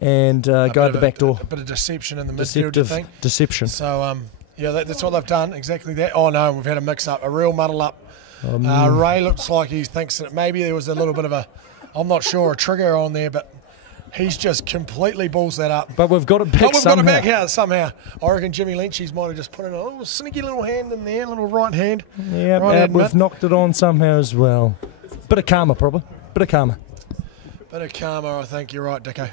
and go at the back door. A bit of deception in the midfield, do you think? Deception. So, that's what they've done, exactly that. Oh, no, we've had a mix-up, a real muddle-up. Ray looks like he thinks that maybe there was a little bit of a trigger on there, but he's just completely balls that up. But we've got it back somehow. Got it back out somehow. I reckon Jimmy Lynchies might have just put in a little sneaky little hand in there, a little right hand. Yeah, right we've knocked it on somehow as well. Bit of karma, probably. Bit of karma, I think. You're right, Dicko.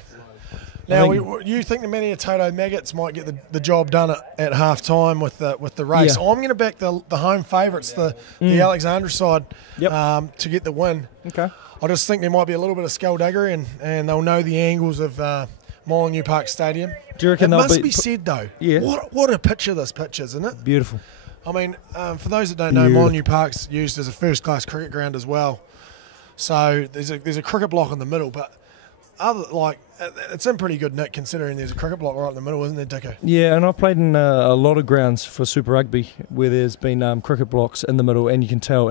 Now, you think the Maniatoto Maggots might get the job done at half time with the race. Yeah. I'm going to back the home favourites, the Alexandra side, to get the win. Okay. I just think there might be a little bit of skullduggery and they'll know the angles of Molyneux Park Stadium. Do you reckon it must be said, though, what a picture this pitch is, isn't it? Beautiful. I mean, for those that don't know, Molyneux Park's used as a first-class cricket ground as well. So there's a cricket block in the middle, but it's in pretty good nick considering there's a cricket block right in the middle, isn't there, Dicko? Yeah, and I've played in a lot of grounds for Super Rugby where there's been cricket blocks in the middle, and you can tell,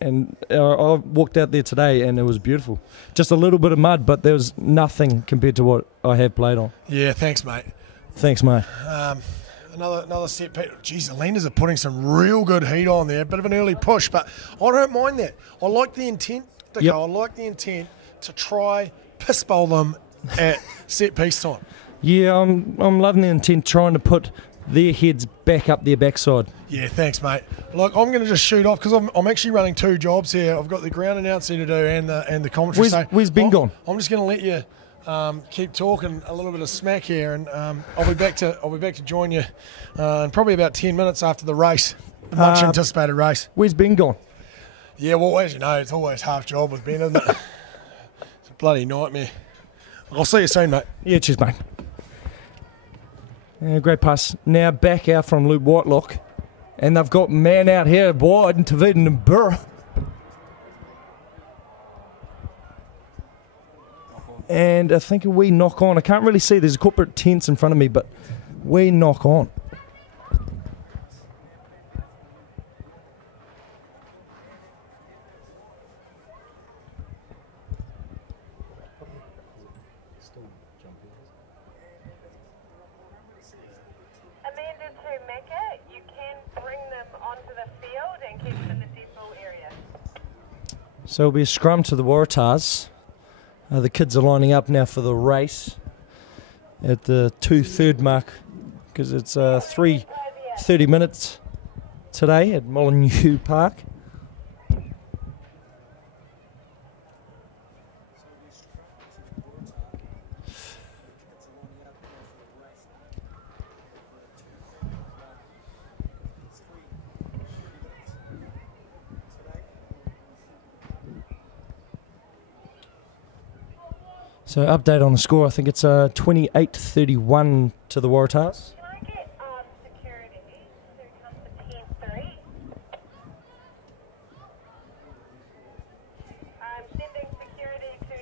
and I walked out there today and it was beautiful. Just a little bit of mud, but there was nothing compared to what I have played on. Yeah, thanks, mate. Thanks, mate. Another set piece. Geez, the Landers are putting some real good heat on there. A bit of an early push, but I don't mind that. I like the intent, Dicko. Yep. I like the intent to try piss bowl them at set piece time. Yeah, I'm loving the intent, trying to put their heads back up their backside. Yeah, thanks, mate. Look, I'm going to just shoot off because I'm actually running two jobs here. I've got the ground announcing to do and the commentary. Where's Ben gone? I'm just going to let you keep talking a little bit of smack here, and I'll be back to join you in probably about 10 minutes after the race, the much anticipated race. Where's Ben gone? Yeah, well, as you know, it's always half job with Ben, isn't it? It's a bloody nightmare. I'll see you soon, mate. Yeah, cheers, mate. Yeah, great pass. Now back out from Luke Whitelock. And they've got man out here wide and Tavita and Burr. And I think a wee knock on. I can't really see. There's a corporate tents in front of me, but wee knock on. Amanda to Mecca, you can bring them onto the field and keep them in the central area. So it'll be a scrum to the Waratahs. The kids are lining up now for the race at the 2:30 mark because it's 3:30 minutes today at Molyneux Park. So update on the score, I think it's 28-31 to the Waratahs. Can I get security to come to 10-3? I'm sending security to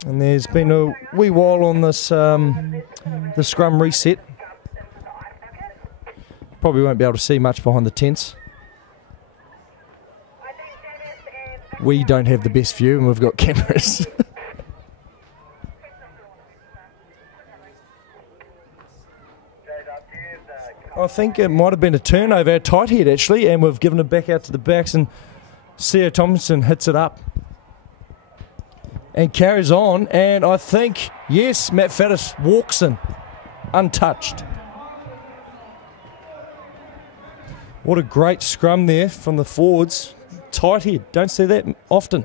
10-3. And there's been a wee while on this the scrum reset. Probably won't be able to see much behind the tents. We don't have the best view and we've got cameras. I think it might have been a turnover at tight head actually, and we've given it back out to the backs, and Seo Thompson hits it up and carries on, and I think, yes, Matt Faddis walks in untouched. What a great scrum there from the forwards. Tight head, don't see that often.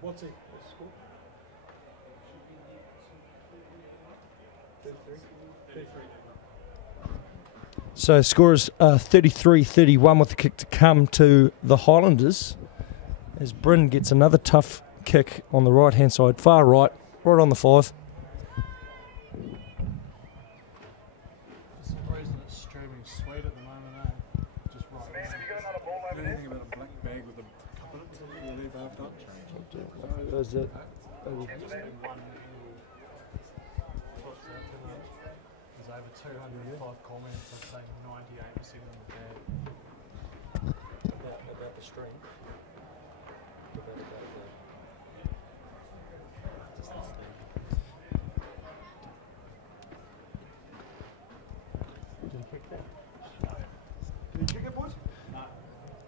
What's it? So score is 33-31 with the kick to come to the Highlanders as Bryn gets another tough kick on the right hand side, far right on the 5. For some reason it's streaming sweet at the moment, eh? Just right. Man, have you got another ball over there? Anything about a black bag with a cup in it? Something you leave half done? There's it. There's over 205 comments. I'd say 98% of them are bad. About the stream.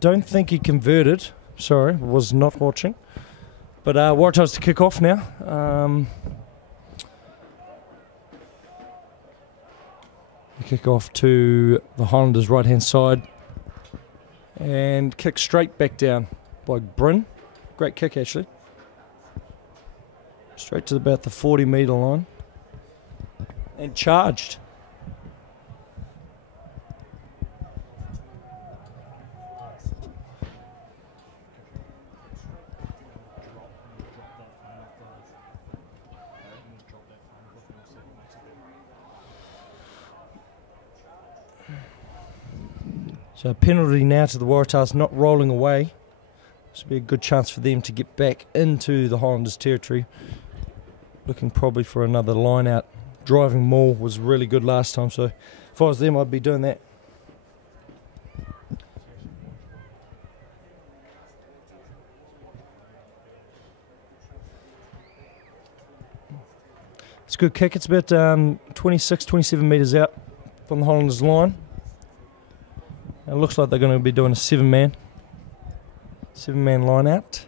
Don't think he converted. Sorry, was not watching. But Waratahs to kick off now. Kick off to the Highlanders' right hand side. And kick straight back down by Bryn. Great kick actually. Straight to about the 40-metre line. And charged. So a penalty now to the Waratahs, not rolling away. This will be a good chance for them to get back into the Highlanders territory. Looking probably for another line out. Driving maul was really good last time, so if I was them I'd be doing that. It's a good kick. It's about 26, 27 metres out from the Highlanders line. It looks like they're going to be doing a 7-man line out.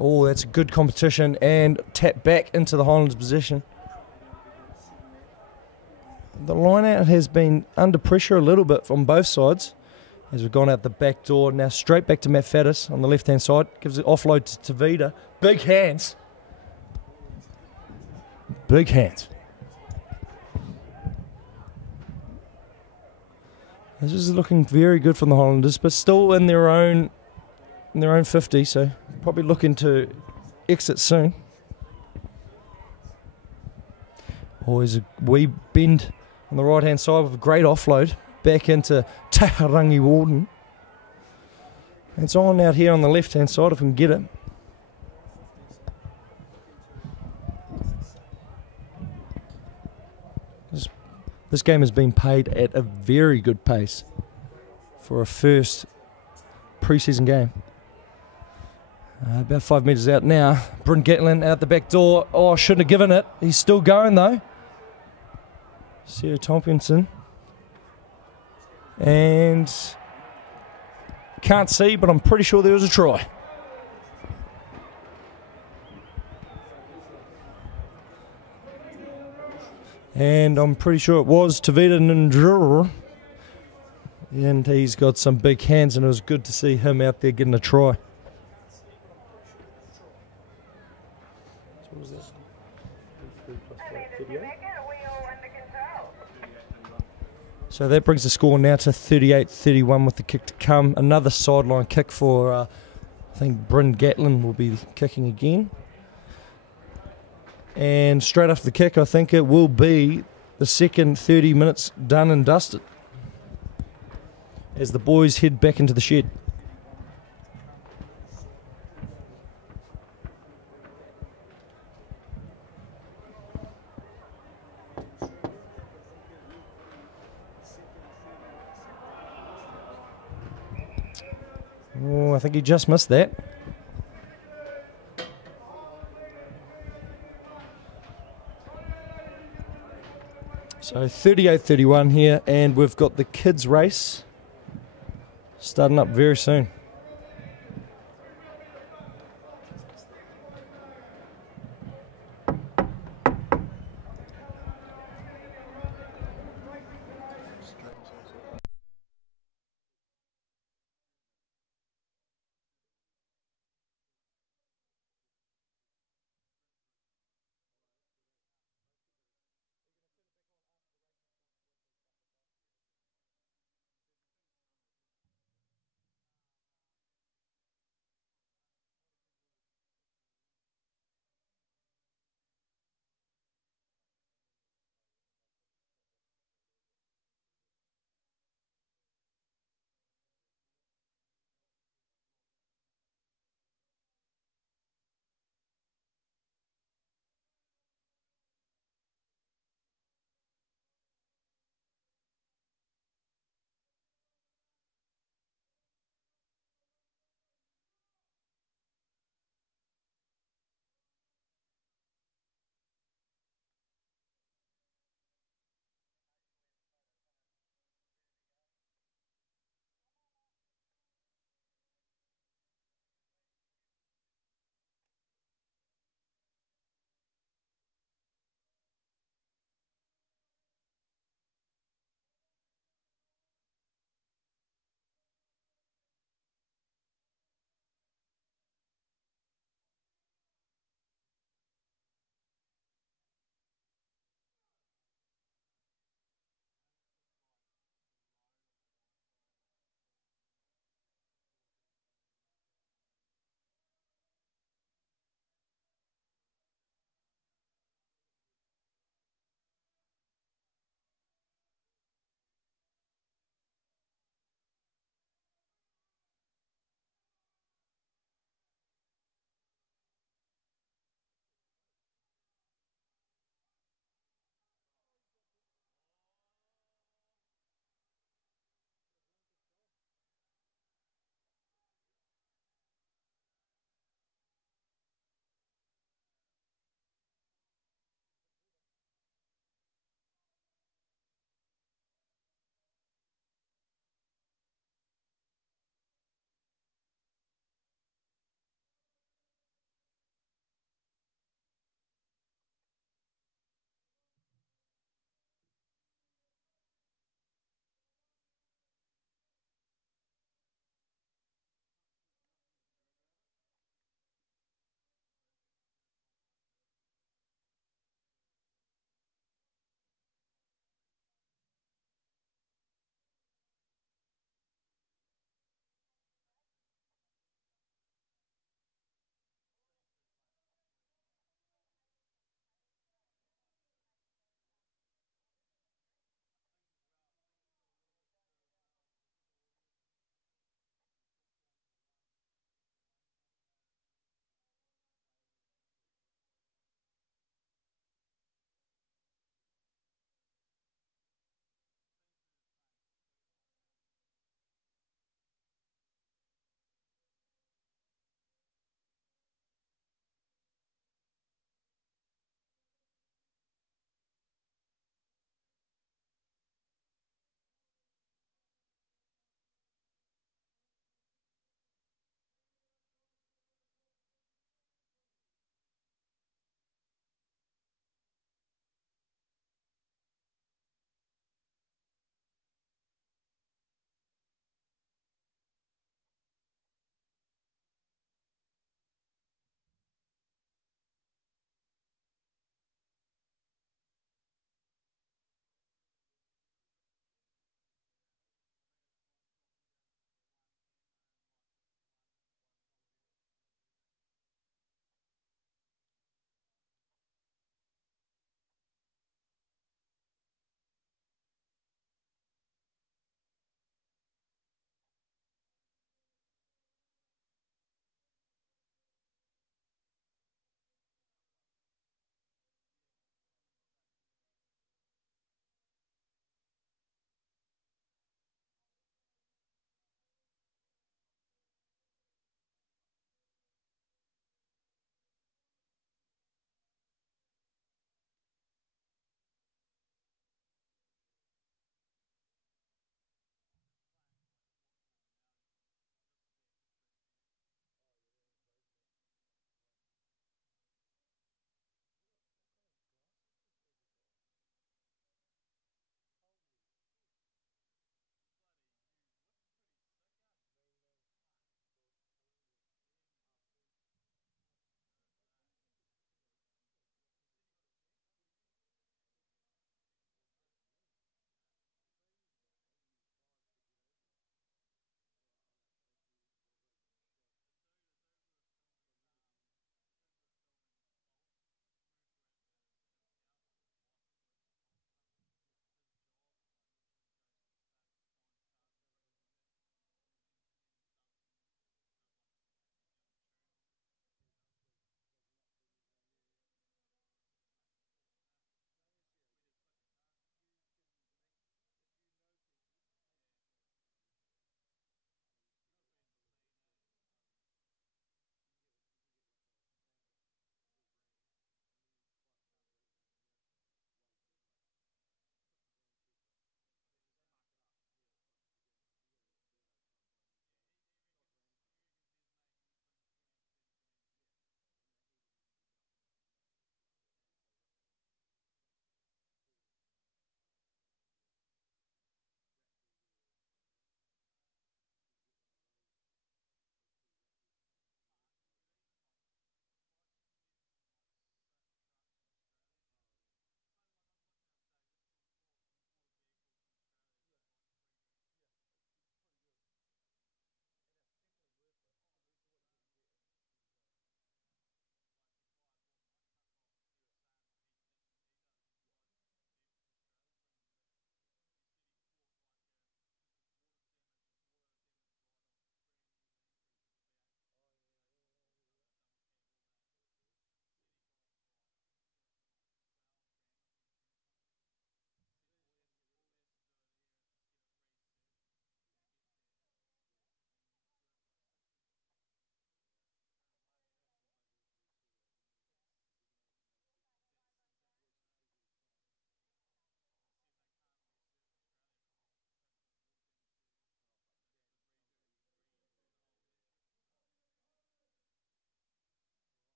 Oh, that's a good competition and tap back into the Highlanders' position. The line out has been under pressure a little bit from both sides. as we've gone out the back door. Now straight back to Matt Faddis on the left-hand side. Gives it offload to Tavita. Big hands. Big hands. This is looking very good from the Highlanders, but still in their own 50, so probably looking to exit soon. Always a wee bend on the right-hand side with a great offload back into Taharangi Warden. It's on out here on the left-hand side if we can get it. This game has been played at a very good pace for a first pre-season game. About 5 metres out now. Bryn Gatlin out the back door. Oh, shouldn't have given it. He's still going though. Sarah Tompkinson. And can't see, but I'm pretty sure there was a try. And I'm pretty sure it was Tavita Ninjura. And he's got some big hands, and it was good to see him out there getting a try. So that brings the score now to 38-31 with the kick to come. Another sideline kick for, I think, Bryn Gatlin will be kicking again. And straight after the kick, I think it will be the second 30 minutes done and dusted as the boys head back into the shed. Oh, I think he just missed that. So 38-31 here, and we've got the kids' race starting up very soon.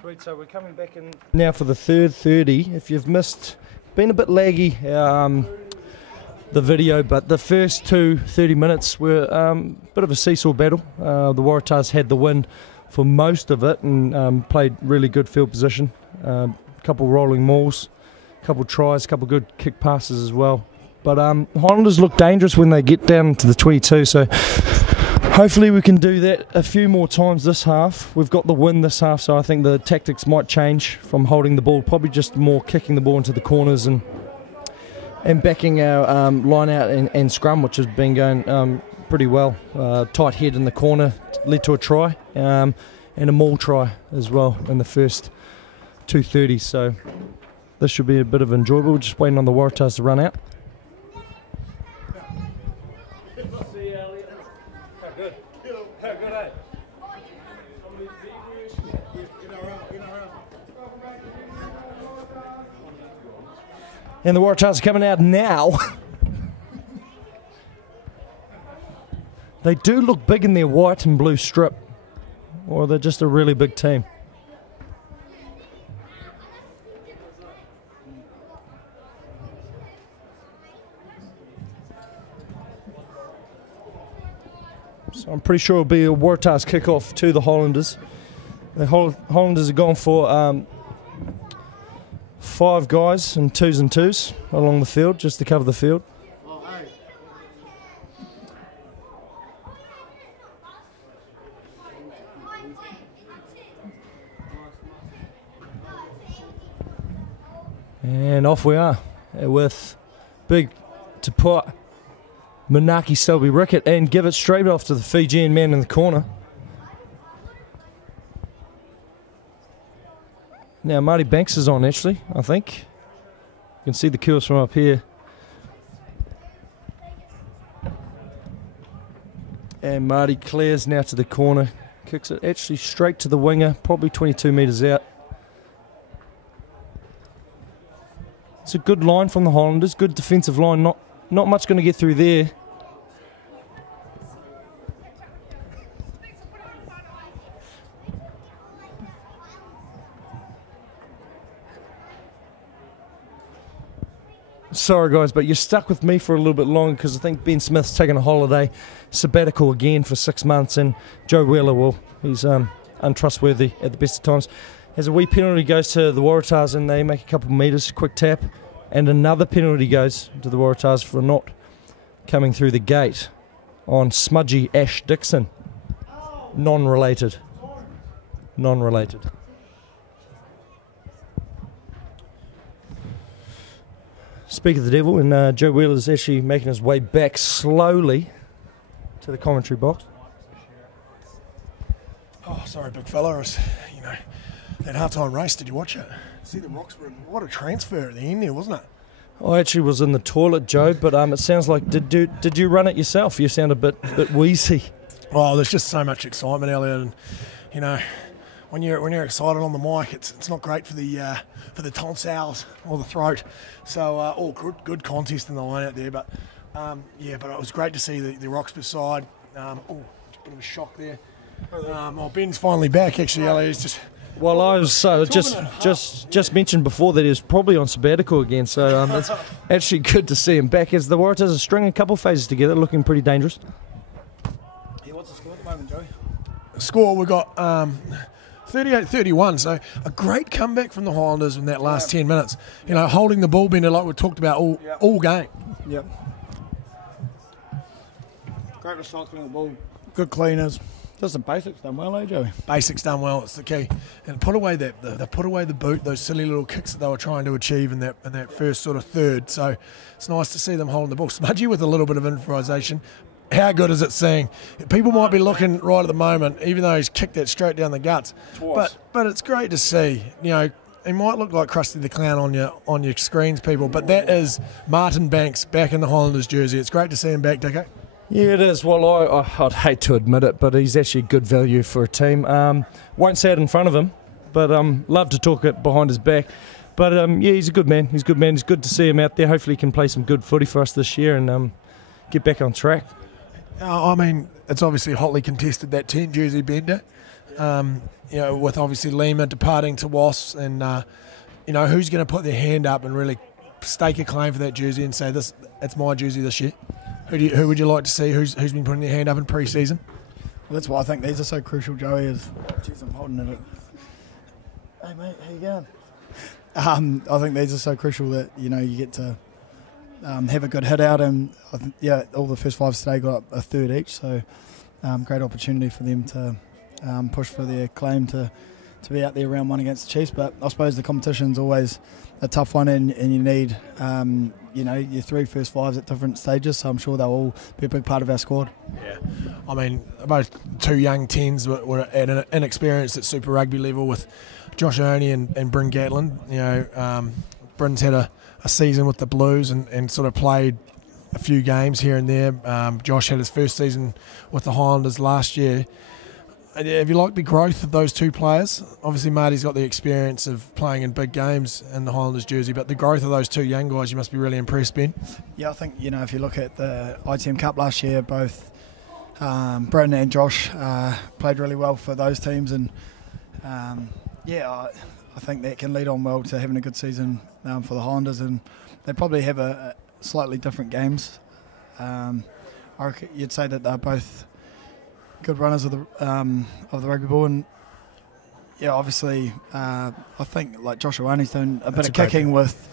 Sweet, so we're coming back in now for the third 30. If you've missed, been a bit laggy, the video, but the first 30 minutes were a bit of a seesaw battle. The Waratahs had the win for most of it and played really good field position. A couple rolling mauls, a couple tries, a couple good kick passes as well. But Highlanders look dangerous when they get down to the 22, so hopefully we can do that a few more times this half. We've got the win this half, so I think the tactics might change from holding the ball, probably just more kicking the ball into the corners and backing our line out and scrum, which has been going pretty well. Tight head in the corner led to a try and a maul try as well in the first 2:30. So this should be a bit of enjoyable. We're just waiting on the Waratahs to run out. And the Waratahs are coming out now. They do look big in their white and blue strip, or they're just a really big team. So I'm pretty sure it'll be a Waratahs kickoff to the Highlanders. The Highlanders are going for 5 guys and 2s and 2s along the field, just to cover the field. And off we are with big to put Manaki Selby Rickett and give it straight off to the Fijian man in the corner. Now Marty Banks is on actually, I think. You can see the curls from up here. And Marty clears now to the corner. Kicks it actually straight to the winger, probably 22 metres out. It's a good line from the Highlanders, good defensive line, not much going to get through there. Sorry guys, but you're stuck with me for a little bit longer because I think Ben Smith's taking a holiday, sabbatical again for 6 months, and Joe Wheeler he's untrustworthy at the best of times. As a wee penalty goes to the Waratahs and they make a couple of metres, quick tap, and another penalty goes to the Waratahs for not coming through the gate on Smudgy Ash Dixon. Non-related. Non-related. Speak of the devil, and Joe Wheeler's actually making his way back slowly to the commentary box. Oh, sorry, big fella. That half-time race, did you watch it? See the rocks were, what a transfer at the end there, wasn't it? I actually was in the toilet, Joe, but it sounds like, did you run it yourself? You sound a bit wheezy. Oh, there's just so much excitement, Elliot, and when you're excited on the mic, it's not great for the tonsils or the throat. So all good contest in the line out there, but but it was great to see the Roxburgh side. Just a bit of a shock there. Ben's finally back. Actually, Elliot is just. Well, I was just mentioned before that he was probably on sabbatical again, so it's actually good to see him back as the Waratahs are stringing a couple of phases together, looking pretty dangerous. Yeah, what's the score at the moment, Joey? Score, we got 38-31, so a great comeback from the Highlanders in that last 10 minutes. Holding the ball, Bender, like we talked about all game. Yep. Great recycling of the ball. Good cleaners. Just the basics done well, Joey? Basics done well, it's the key. And put away they put away the boot, those silly little kicks that they were trying to achieve in that first sort of third. So it's nice to see them holding the ball. Smudgy with a little bit of improvisation. How good is it seeing? People might be looking right at the moment, even though he's kicked that straight down the guts. Twice. But it's great to see. He might look like Krusty the Clown on your screens, people, but that is Martin Banks back in the Highlanders jersey. It's great to see him back, Dicko. Yeah, it is. Well, I'd hate to admit it, but he's actually good value for a team. Won't say it in front of him, but love to talk it behind his back. But he's a good man. He's a good man. It's good to see him out there. Hopefully he can play some good footy for us this year and get back on track. It's obviously hotly contested, that 10 jersey, Bender. with obviously Lima departing to Wasps, and who's going to put their hand up and really stake a claim for that jersey and say it's my jersey this year? Who would you like to see? Who's been putting their hand up in pre-season? Well, that's why I think these are so crucial, Joey. Jeez, I'm holding it. Hey mate, how you going? I think these are so crucial that you get to have a good hit out, and all the first 5 today got a third each, so great opportunity for them to push for their claim to be out there round 1 against the Chiefs. But I suppose the competition's always a tough one, and you need your 3 first 5s at different stages, so I'm sure they'll all be a big part of our squad. Yeah, I mean, both 2 young 10s were at an inexperienced at Super Rugby level with Josh Oney and Bryn Gatlin. Bryn's had a season with the Blues and sort of played a few games here and there. Josh had his first season with the Highlanders last year. Have you liked the growth of those 2 players? Obviously, Marty's got the experience of playing in big games in the Highlanders jersey, but the growth of those 2 young guys, you must be really impressed, Ben. Yeah, I think, if you look at the ITM Cup last year, both Bryn and Josh played really well for those teams, and I think that can lead on well to having a good season for the Highlanders, and they probably have a slightly different games. I reckon you'd say that they're both good runners of the rugby ball, and obviously I think like Josh Ioane's doing a bit of kicking with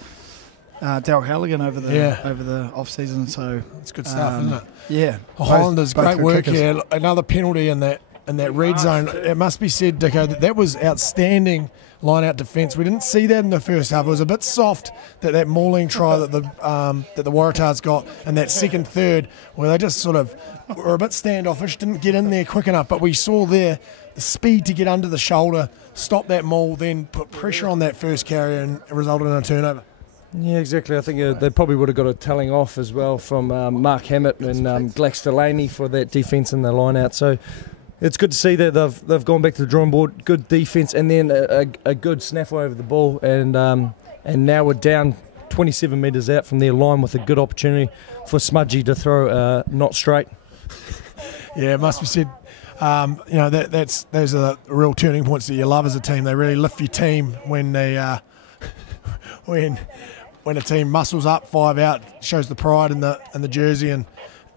Daryl Halligan over the off season, so it's good stuff, isn't it? Yeah, the Highlanders, great work kickers. here. Another penalty in that red zone. It must be said, Dicko, that was outstanding line-out defence. We didn't see that in the first half. It was a bit soft, that mauling try that the Waratahs got in that second third, where they just sort of were a bit standoffish, didn't get in there quick enough. But we saw there the speed to get under the shoulder, stop that maul, then put pressure on that first carrier, and it resulted in a turnover. Yeah, exactly. I think they probably would have got a telling off as well from Mark Hammett and Glax Delaney for that defence in the line-out. So it's good to see that they've gone back to the drawing board. Good defence, and then a good snaffle over the ball, and now we're down 27 metres out from their line with a good opportunity for Smudgy to throw not straight. Yeah, it must be said. Those are the real turning points that you love as a team. They really lift your team when they when a team muscles up, 5 out, shows the pride in the jersey and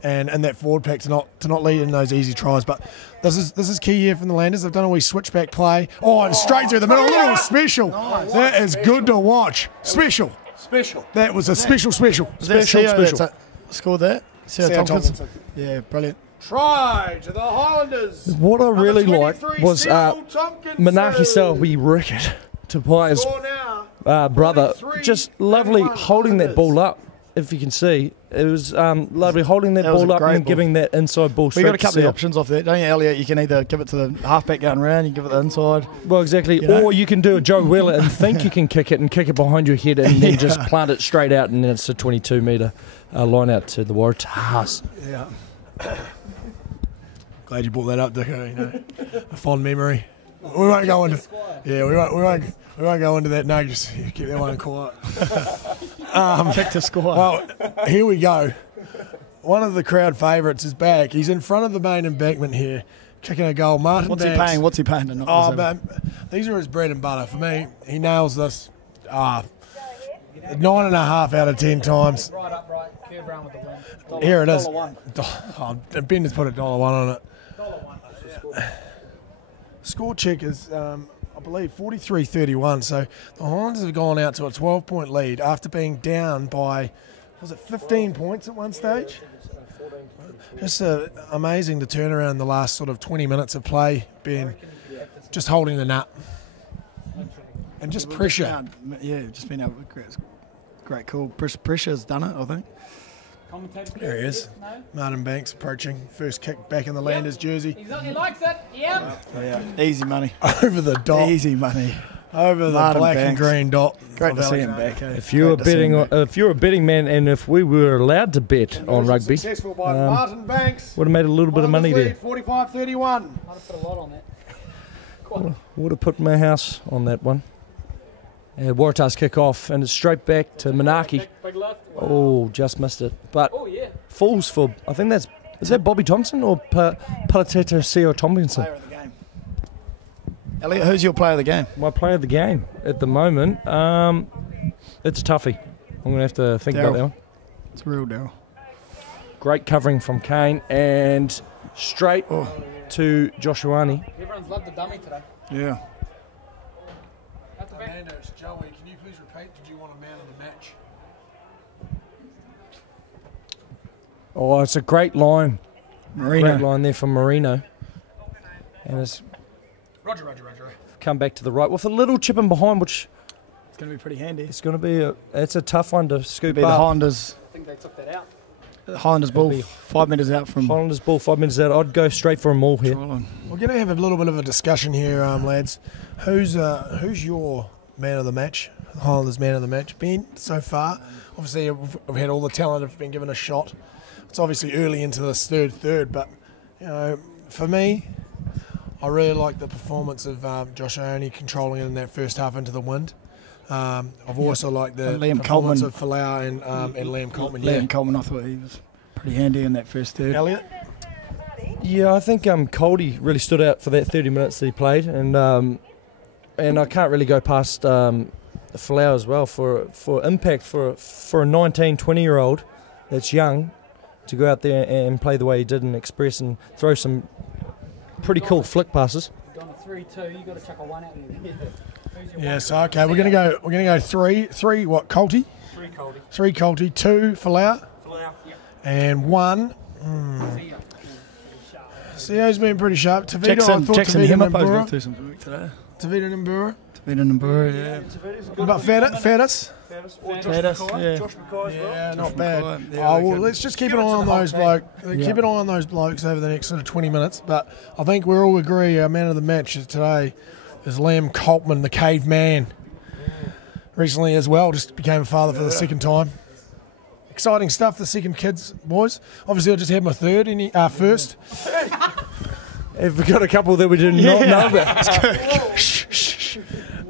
that forward pack to not lead in those easy tries. But this is key here from the Landers. They've done a wee switchback play. Oh, and straight through the middle. Little special. Nice. That is good to watch. Special. That was a special. Special. Scored that. Sia Tompkinson. Yeah, brilliant. Try to the Highlanders. What I really liked was Manaki Selby Rickett to Pi's brother. Just lovely holding that ball up. If you can see, it was lovely holding that ball up and giving that inside ball straight. We've got a couple of options off that, don't you, Elliot? You can either give it to the halfback going round, you give it the inside. Well, exactly. Or you can do a Joe Wheeler and think you can kick it behind your head and then just plant it straight out, and then it's a 22-metre line out to the Waratahs. Yeah. Glad you brought that up, Dicko. A fond memory. We won't go into. Yeah, we won't go into that. No, just keep that one quiet. Kick to score. Well, here we go. One of the crowd favourites is back. He's in front of the main embankment here, kicking a goal. Martin What's Banks. he paying? What's he paying to knock Oh, this man, these are his bread and butter. For me, he nails this 9.5 out of 10 times. Right upright, curve round with the wind. Here it is. $1. Ben has put $1 on it. $1. Score check is, I believe, 43-31. So the Highlanders have gone out to a 12-point lead after being down by, was it 15 points at one stage? Just amazing to turn around in the last sort of 20 minutes of play, Ben. Just holding the nut. And just pressure. Just been able to, great call. Pressure's done it, I think. There he is. Martin Banks approaching. First kick back in the Landers jersey. He likes it. Yep. Easy money. Over the dot. Easy money. Over the Martin black Banks. and green dot. Great to see him back. If you're a betting man, and if we were allowed to bet on rugby, Successful by Martin Banks. would have made a little bit of money there. 45-31. Might have put a lot on that. Would have put my house on that one. Waratahs kick off, and it's straight back to Manaki. Big left. Oh, just missed it. But Oh, yeah. falls for, I think is that Bobby Thompson or Palateta Seo Tompkinson? Player of the game. Elliot, who's your player of the game? My player of the game at the moment, it's a toughie. I'm going to have to think about that one. It's a real Daryl. Great covering from Kane and straight to Joshuani. Everyone's loved the dummy today. Yeah. Amanda, it's Joey. Can you please repeat? Did you want a man of the match? Oh, it's a great line. Marino. Great line there from Marino. And it's Roger. come back to the right with a little chip in behind, which It's going to be pretty handy. it's going to be it's a tough one to scoop Be the up. Highlanders. I think they took that out. Highlanders ball, be 5 metres out from Highlanders ball 5 minutes out. I'd go straight for a maul here. try line. We're going to have a little bit of a discussion here, lads. Who's your man of the match? Highlanders man of the match. Ben, so far, obviously we've had all the talent have been given a shot. It's obviously early into this third, but you know, for me, I really like the performance of Josh Ione controlling it in that first half into the wind. I've also liked the And Liam performance Coleman. of Falau and Liam Coleman. Liam Coleman, I thought he was pretty handy in that first third. Elliot? Yeah, I think Coldy really stood out for that 30 minutes that he played, and I can't really go past Falau as well for impact for a 19, 20-year-old that's young to go out there and play the way he did and express and throw some pretty cool flick passes. We've gone a 3-2. You've got to chuck a 1 out there. Who's your Yeah, so okay, we're gonna go three what, Colty? 3 Coldy. 3 Colty, 2 Falau, Yep. and 1 See ya. Sio's been pretty sharp. Tavita, I thought Jackson Tavita Himmapo's Nimbura. went through some work today. Tavita Nimbura. Tavita Nimbura, yeah. What about Faddis? Yeah. Yeah, not bad. Yeah, Oh, well, let's just keep an eye on those blokes. Keep an eye on those blokes over the next sort of 20 minutes. But I think we all agree our man of the match today is Liam Coleman, the caveman. Recently as well, just became a father for the second time. Exciting stuff, the second kids, boys. Obviously, I just had my first. Have we got a couple that we did not know about?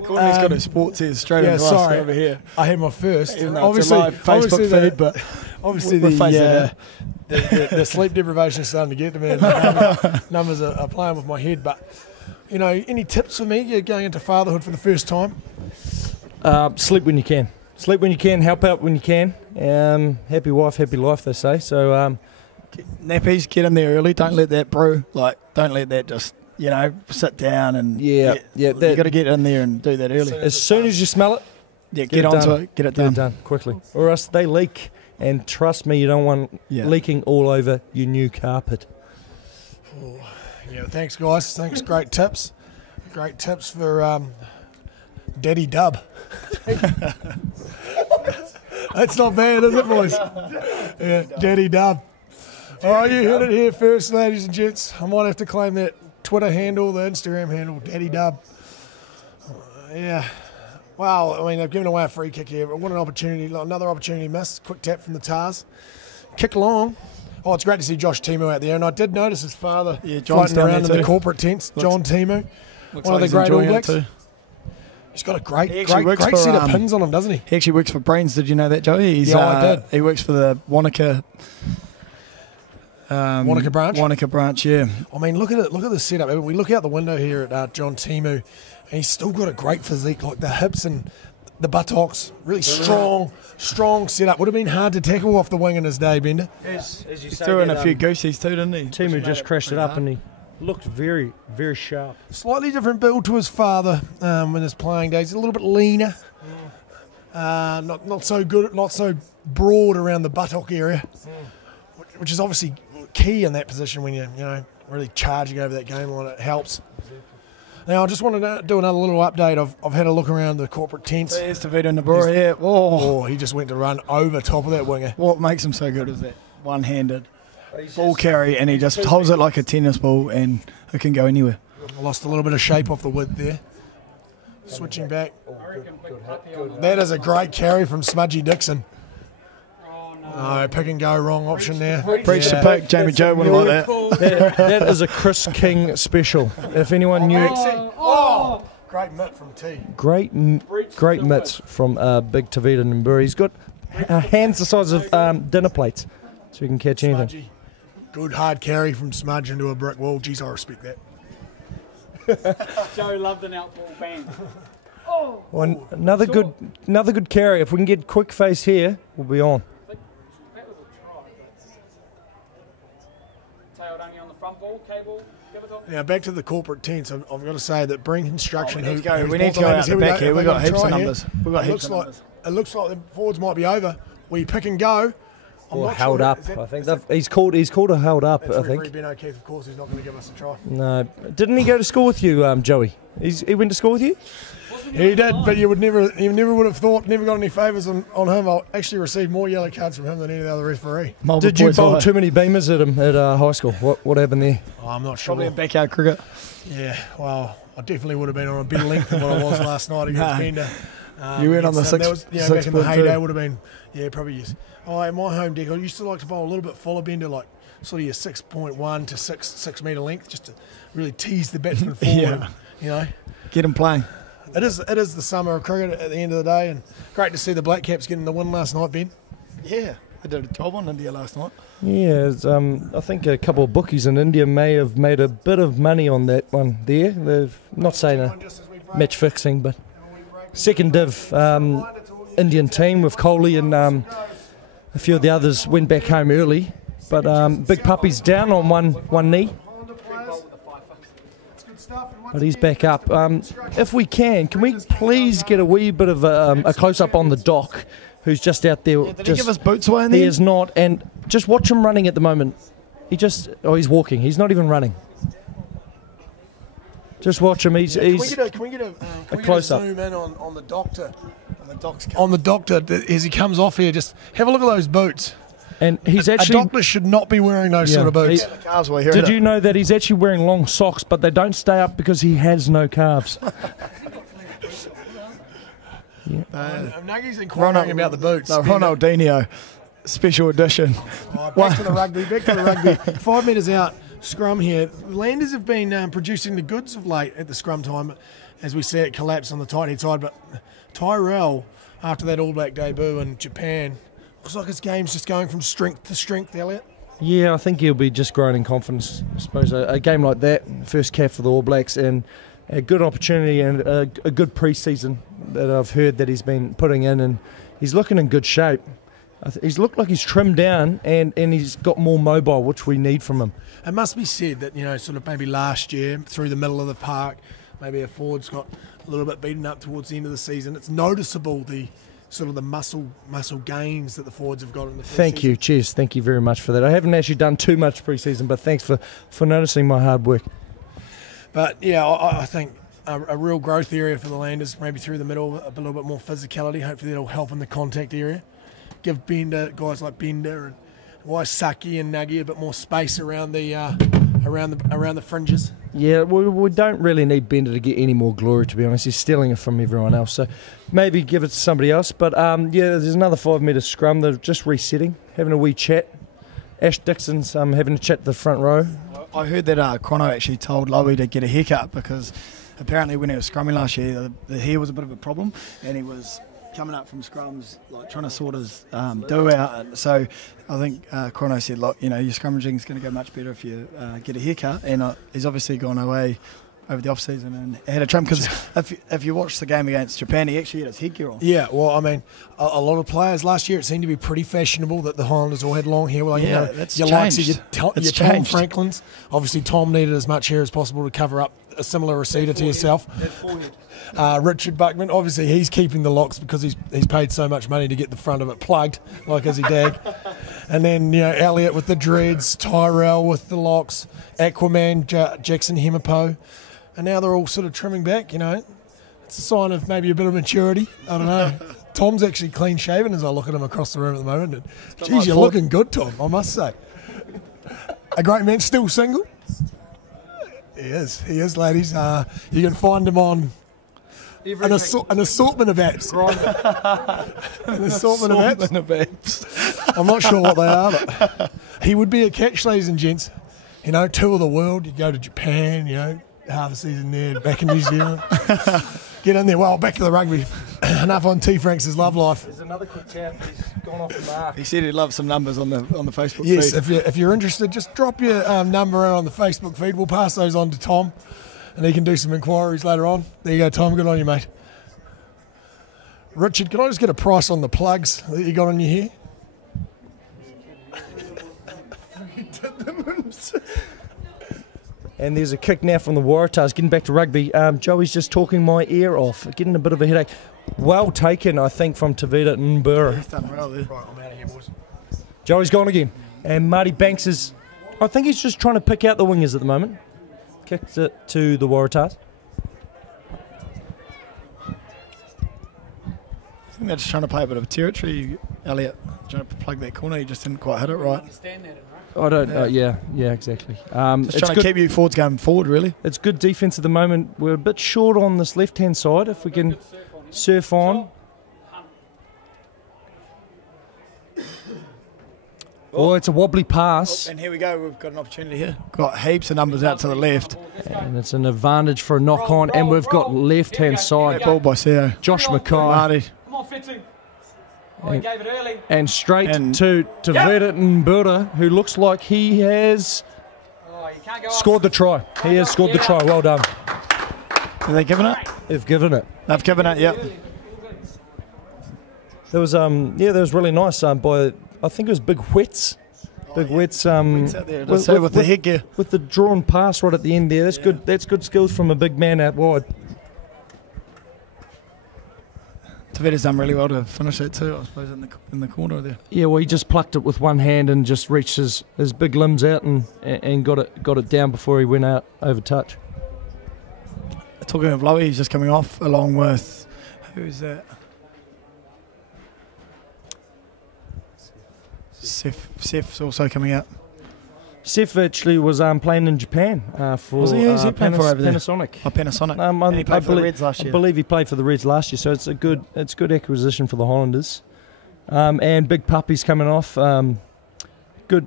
Courtney's got her sports here straight yeah, into us sorry. over here. I had my first. Even though it's a live Facebook feed, but obviously we'll face it the sleep deprivation is starting to get to me. The numbers are playing with my head. But you know, any tips for me? You're going into fatherhood for the first time. Sleep when you can. Sleep when you can. Help out when you can. Happy wife, happy life, they say. So nappies, get in there early. Don't let that brew. Don't let that just sit down and Yeah, you got to get in there and do that early. as soon as you smell it, Get onto done. it. Get it get done. it done quickly, or else they leak. And trust me, you don't want leaking all over your new carpet. Yeah, thanks guys. Thanks, great tips. Great tips for Daddy Dub. That's not bad, is it, boys? Yeah, Daddy Dub. Oh, you heard it here first, ladies and gents. I might have to claim that Twitter handle, the Instagram handle, Daddy Dub. Yeah. Well, I mean, they've given away a free kick here, but what an opportunity. Another opportunity missed. Quick tap from the Tars. Kick long. Oh, it's great to see Josh Timu out there. And I did notice his father John's floating around down there in the too. corporate tents. John Timu. One of the he's great All enjoying it Blacks. too. He's got a great works for, set of pins on him, doesn't he? He actually works for Brains. Did you know that, Joey? I did. He works for the Wanaka. Wanaka branch? Wanaka branch, yeah. I mean, look at it. Look at the setup. We look out the window here at John Timu, and he's still got a great physique, like the hips and the buttocks. Really strong setup. Would have been hard to tackle off the wing in his day, Bender. As you He threw in a few goosies too, didn't he? Timu just crashed it up, and he looked very, very sharp. Slightly different build to his father in his playing days. A little bit leaner. Not so good. Not so broad around the buttock area, which is obviously key in that position when you're really charging over that game line. It helps. Now, I just wanted to do another little update. I've had a look around the corporate tents. There's Tavita Nimbura, yeah. Oh, Oh, he just went to run over top of that winger. what makes him so good is that one-handed ball carry, and he just holds it like a tennis ball, and it can go anywhere. I lost a little bit of shape off the width there. Switching back. I reckon big puppy on the That is a great carry from Smudgy Dixon. Oh, no. No, pick and go, wrong option there. Preach the pick. Jamie Joe wouldn't like that. That is a Chris King special. If anyone knew, Oh, great mitt from T. great mitts from Big Tavita Nimbura. He's got hands the size of dinner plates, so he can catch anything. Smudgy. Good hard carry from Smudge into a brick wall. Geez, I respect that. Joe loved an outball band. Well, another good carry. If we can get quick face here, we'll be on. That was a try. Tailed only on the front ball, cable, give it on. Now back to the corporate tents. I've got to say that Brink Construction. We need to go out the back here. We've got heaps of numbers. We've got heaps of numbers. It looks like the forwards might be over. We pick and go. Or held up. I think he's called a held up. I think. Ben O'Keefe, of course, he's not going to give us a try. No, didn't he go to school with you, Joey? He went to school with you. He did, but you never would have thought. Never got any favours on him. I actually received more yellow cards from him than any other referee. Did you bowl too many beamers at him at high school? What happened there? Oh, I'm not sure. Probably a backyard cricket. Yeah, well, I definitely would have been on a better length than what I was last night against Bender. You went on the six. That was, back in the heyday, would have been. Yeah, probably yes. Oh, at my home deck, I used to like to bowl a little bit fuller Bender, like sort of your 6.1 to 6 metre length, just to really tease the batsman forward. You know, get him playing. It is the summer of cricket at the end of the day, and great to see the Black Caps getting the win last night, Ben. Yeah, they did a job on India last night. Yeah, I think a couple of bookies in India may have made a bit of money on that one there. They're not saying a match fixing, but second div Indian team with Kohli and a few of the others went back home early, but Big Puppy's down on one knee. But he's back up. If we can we please get a wee bit of a close-up on the Doc, who's just out there. Did he give us boots away in there? He is not, and just watch him running at the moment. He's walking. He's not even running. Just watch him. Can we get a close-up? Zoom in on the Doctor. On the Doctor as he comes off here. Just have a look at those boots. And he's actually a doctor should not be wearing those sort of boots. Did you know that he's actually wearing long socks, but they don't stay up because he has no calves? Nuggy's inquiring about the boots. The Ronaldinho special edition. Back to the rugby. 5 metres out, scrum here. Landers have been producing the goods of late at the scrum time, as we see it collapse on the tight head side. But Tyrell, after that All Black debut in Japan, looks like his game's just going from strength to strength, Elliot. Yeah, I think he'll be just growing in confidence. I suppose a game like that, first cap for the All Blacks, and a good opportunity and a good pre-season that I've heard that he's been putting in, and he's looking in good shape. He's looked like he's trimmed down and he's got more mobile, which we need from him. It must be said that, sort of maybe last year, through the middle of the park, maybe a forward's got a little bit beaten up towards the end of the season. It's noticeable the muscle gains that the forwards have got in the pre-season. Thank you, cheers. Thank you very much for that. I haven't actually done too much pre-season, but thanks for noticing my hard work. But yeah, I think a real growth area for the Landers, maybe through the middle, a little bit more physicality. Hopefully that'll help in the contact area. Give guys like Bender and Waisaki and Nuggy a bit more space around the around the fringes. Yeah, we don't really need Bender to get any more glory, to be honest. He's stealing it from everyone else, so maybe give it to somebody else. But there's another 5 metre scrum. They're just resetting, having a wee chat. Ash Dixon's having a chat to the front row. I heard that Chrono actually told Lowy to get a haircut because apparently when he was scrumming last year, the hair was a bit of a problem, and he was coming up from scrums, like trying to sort his do out. So I think Chrono said, look, your scrummaging is going to go much better if you get a haircut. And he's obviously gone away over the off-season and had a trim, because if you watch the game against Japan, he actually had his headgear on. Yeah, well, I mean, a lot of players last year, it seemed to be pretty fashionable that the Highlanders all had long hair. Like, that's changed. Your Tom Franklins. Obviously, Tom needed as much hair as possible to cover up a similar receiver to yourself. Richard Buckman, obviously he's keeping the locks because he's paid so much money to get the front of it plugged, like Izzy Dag. And then, Elliot with the dreads, Tyrell with the locks, Aquaman, Jackson Hemipo. And now they're all sort of trimming back, It's a sign of maybe a bit of maturity. I don't know. Tom's actually clean shaven as I look at him across the room at the moment. And, geez, you're looking good, Tom, I must say. A great man, still single? He is, ladies. You can find him on an assortment of apps. An assortment of apps. I'm not sure what they are, but he would be a catch, ladies and gents. Tour the world. You go to Japan, half a season there, back in New Zealand. Get in there. Well, back to the rugby. Enough on T. Franks' love life. There's another quick tap. He's gone off the mark. He said he'd love some numbers on the Facebook feed. Yes, if you're interested, just drop your number on the Facebook feed. We'll pass those on to Tom. and he can do some inquiries later on. There you go, Tom. Good on you, mate. Richard, can I just get a price on the plugs that you got on your hair? And there's a kick now from the Waratahs. Getting back to rugby. Joey's just talking my ear off. Getting a bit of a headache. Well taken, I think, from Tavita Mbura. He's done well there. Right, I'm out of here, boys. Joey's gone again. And Marty Banks is... I think he's just trying to pick out the wingers at the moment. Kicks it to the Waratahs. I think they're just trying to play a bit of territory. Elliot trying to plug that corner. He just didn't quite hit it right. I don't... yeah, exactly. Just trying to keep you forwards going forward, really. It's good defence at the moment. We're a bit short on this left-hand side. If we can surf on. Oh, it's a wobbly pass. And here we go. We've got an opportunity here. Got heaps of numbers out to the left. And it's an advantage for a knock-on. And we've got left-hand side. Ball by Seo. Josh Mackay. Marty. Come on, Fitzy. Oh, he gave it early. And straight to Tavita Mbura, who looks like he has scored the try. He has scored the try. Well done. Have they given it? They've given it. They've given it, yep. There was that was really nice by, I think it was Big Wets. Big Wets out there. With the headgear. With the drawn pass right at the end there. That's good. That's good skills from a big man out wide. Tavita's done really well to finish that too, I suppose, in the corner there. Yeah, well, he just plucked it with one hand and just reached his big limbs out and got it down before he went out over touch. Talking of Lowy, he's just coming off along with, who's that? Seth's also coming out. Seth actually was playing in Japan for was he? Who's he playing for over there? Panasonic. Oh, Panasonic. And he played for the Reds last year. I believe he played for the Reds last year, so it's good acquisition for the Highlanders. And Big Puppy's coming off. Good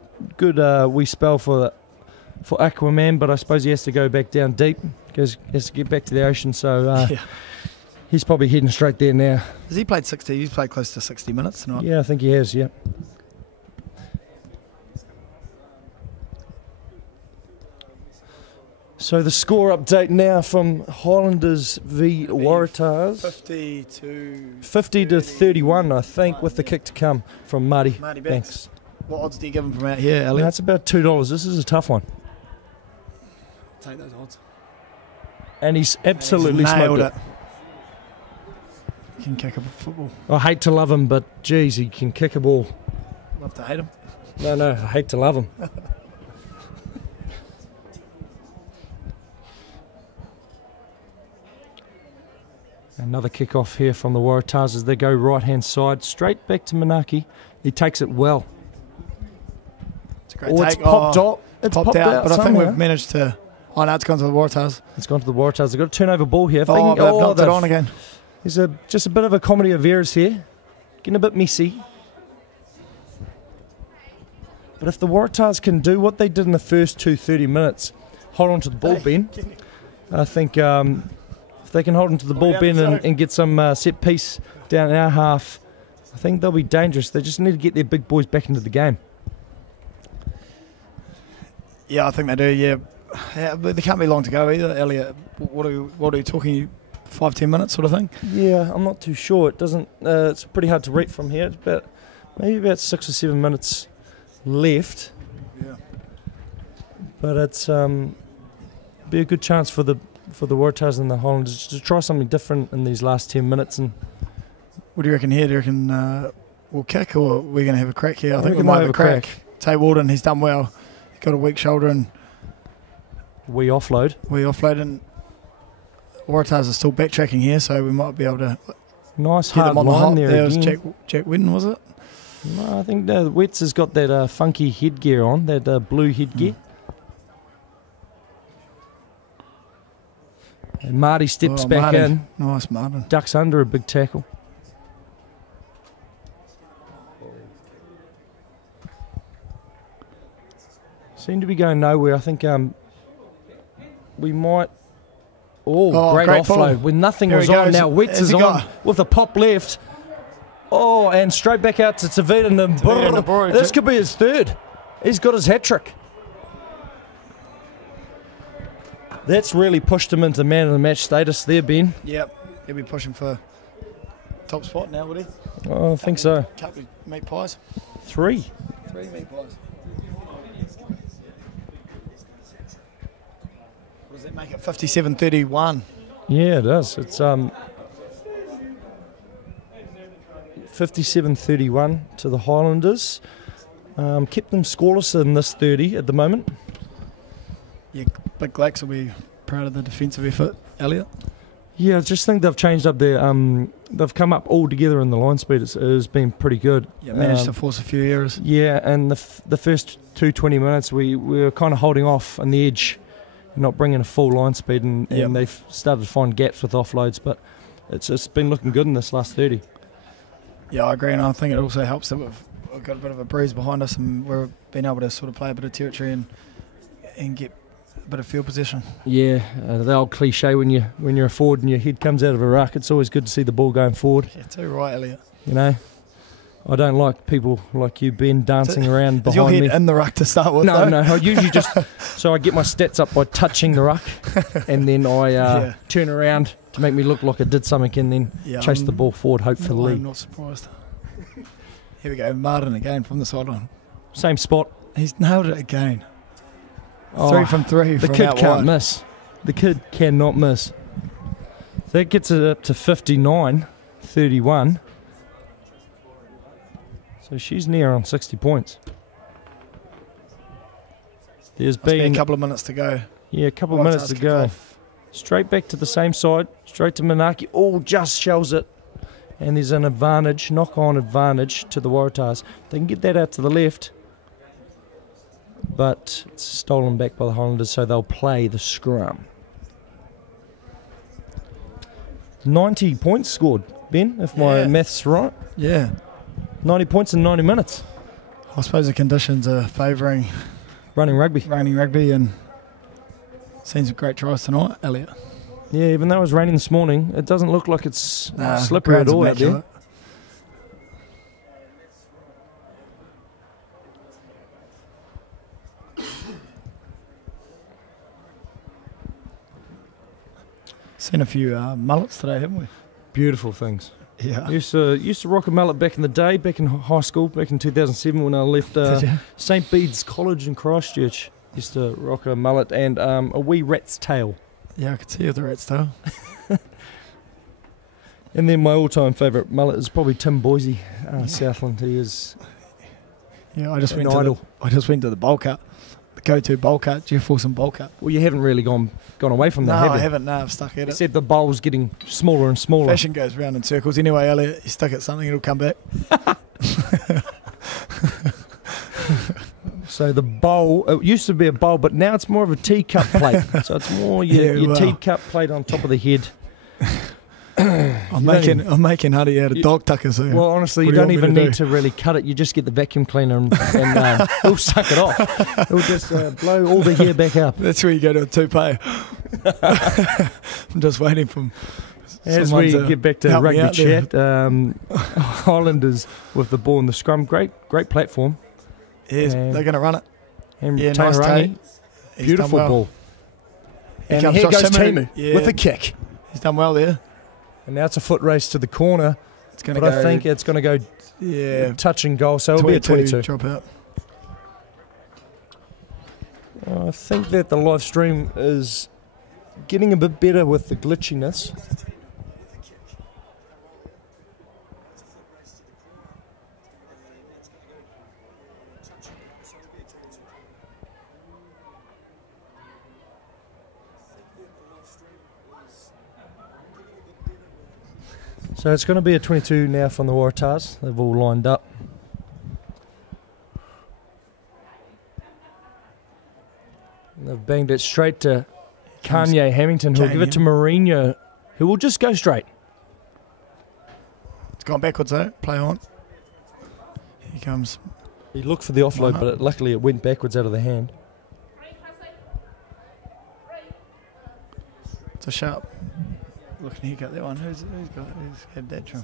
wee spell for Aquaman, but I suppose he has to go back down deep because he has to get back to the ocean. So he's probably heading straight there now. Has he played 60? He's played close to 60 minutes tonight. Yeah, I think he has. Yeah. So the score update now from Highlanders v Waratahs. 50 to 31, I think, with the kick to come from Marty Banks. What odds do you give him from out here, Elliot? That's about $2. This is a tough one. Take those odds. And he's absolutely nailed smoked it. He can kick a football. I hate to love him, but geez, he can kick a ball. Love to hate him. No, I hate to love him. Another kick-off here from the Waratahs as they go right-hand side, straight back to Manaki. He takes it well. It's a great take. It's popped up. It's popped out, but I think we've managed to... Oh, no, it's gone to the Waratahs. It's gone to the Waratahs. They've got a turnover ball here. They've knocked it on again. There's just a bit of a comedy of errors here. Getting a bit messy. But if the Waratahs can do what they did in the first 30 minutes, hold on to the ball, Ben, I think... if they can hold onto the ball, Ben, and get some set piece down in our half, I think they'll be dangerous. They just need to get their big boys back into the game. Yeah, I think they do, yeah. But there can't be long to go either, Elliot. What are you talking, 5-10 minutes sort of thing? Yeah, I'm not too sure. It doesn't. It's pretty hard to read from here. It's maybe about 6 or 7 minutes left. Yeah. But it's be a good chance for the Waratahs and the Highlanders to try something different in these last 10 minutes. And what do you reckon here? Do you reckon we'll kick, or we're going to have a crack here? I think we might have a crack. Tay Walden, he's done well. He's got a weak shoulder and we offload. And Waratahs are still backtracking here, so we might be able to nice hard line there again. Was Jack Whitten, was it? No, I think Wets has got that funky headgear on, that blue headgear. And Marty steps back in. Nice, Martin. Ducks under a big tackle. Seem to be going nowhere. I think we might... Oh, great offload. Ball. When nothing was on, now Wets is on with a pop left. Oh, and straight back out to Tavita Mbura. This could be his third. He's got his hat-trick. That's really pushed him into man of the match status there, Ben. Yep. He'll be pushing for top spot now, would he? Oh, I think so. Couple of meat pies. 3. 3 meat pies. What does that make it? 57-31. Yeah, it does. It's 57-31 to the Highlanders. Kept them scoreless in this 30 at the moment. Yeah, Big Blacks will be proud of the defensive effort, Elliot. Yeah, I just think they've changed up their. They've come up all together in the line speed. It's been pretty good. Yeah, managed to force a few errors. Yeah, and the first 20 minutes we were kind of holding off on the edge, not bringing a full line speed, and they've started to find gaps with offloads. But it's been looking good in this last 30. Yeah, I agree, and I think it also helps that we've got a bit of a breeze behind us, and we've been able to sort of play a bit of territory and get a bit of field position. Yeah, the old cliche when you're a forward and your head comes out of a ruck, it's always good to see the ball going forward. Yeah, too right, Elliot. You know, I don't like people like you, Ben, dancing around behind me. Is your head in the ruck to start with? No, I usually just so I get my stats up by touching the ruck, and then I turn around to make me look like I did something, and then chase the ball forward, hope for the lead. I'm not surprised. Here we go, Martin again from the sideline. Same spot. He's nailed it again. 3 from 3 the from kid out can't wide. miss. The kid cannot miss. That gets it up to 59-31. So she's near on 60 points. There's been a couple of minutes to go. Yeah, a couple of minutes to go. Straight back to the same side, straight to Manaki. Oh, just shells it. And there's an advantage, knock-on advantage to the Waratahs. They can get that out to the left, but it's stolen back by the Highlanders, so they'll play the scrum. 90 points scored, Ben, if my maths right. Yeah. 90 points in 90 minutes. I suppose the conditions are favouring running rugby, and seen some great tries tonight, Elliot. Yeah, even though it was raining this morning, it doesn't look like it's slippery at all out there. Seen a few mullets today, haven't we? Beautiful things. Yeah. Used to rock a mullet back in the day, back in high school, back in 2007 when I left St. Bede's College in Christchurch. Used to rock a mullet and a wee rat's tail. Yeah, I could see the rat's tail. And then my all-time favourite mullet is probably Tim Boise, Southland. He is. Yeah, I just went to the bowl cut, the go-to bowl cut, Jeff Wilson bowl cut. Well, you haven't really gone away from that, have you? No, I haven't. No, I've stuck at it. Except the bowl's getting smaller and smaller. Fashion goes round in circles. Anyway, Elliot, you stuck at something, it'll come back. So the bowl, it used to be a bowl, but now it's more of a teacup plate. So it's more your teacup plate on top of the head. I'm making honey out of dog tuckers here. Well, honestly, you don't even need to really cut it. You just get the vacuum cleaner and it'll suck it off. It'll just blow all the hair back up. That's where you go to a toupee. I'm just waiting for as we get back to rugby chat. Highlanders with the ball in the scrum, great platform. Yes, they're going to run it. And Tairani, beautiful ball. And here goes Timu with the kick. He's done well there. And now it's a foot race to the corner. It's going to go. I think it's going to go touch and goal, so it'll be a 22. Drop out. I think that the live stream is getting a bit better with the glitchiness. So it's going to be a 22 now from the Waratahs. They've all lined up. And they've banged it straight to Kanye Hamilton, who'll give it to Mourinho, who will just go straight. It's gone backwards though. Play on. Here he comes. He looked for the offload, but luckily it went backwards out of the hand. It's a sharp. Looking, he got that one. Who's had that trim?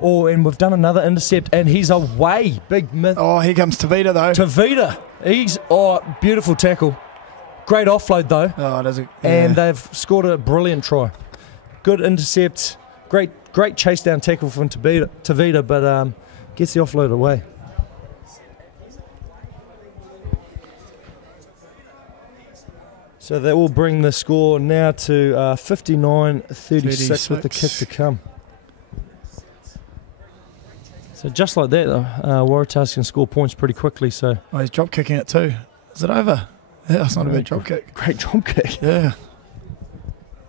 Oh, and we've done another intercept, and he's away. Big myth. Oh, here comes Tavita, though. Tavita. He's, beautiful tackle. Great offload though. Oh, does it? And they've scored a brilliant try. Good intercept. Great chase down tackle from Tavita, but gets the offload away. So that will bring the score now to 59-36 with the kick to come. So just like that, Waratahs can score points pretty quickly. So he's drop kicking it too. Is it over? Yeah, that's not a bad drop kick. Great drop kick. Yeah.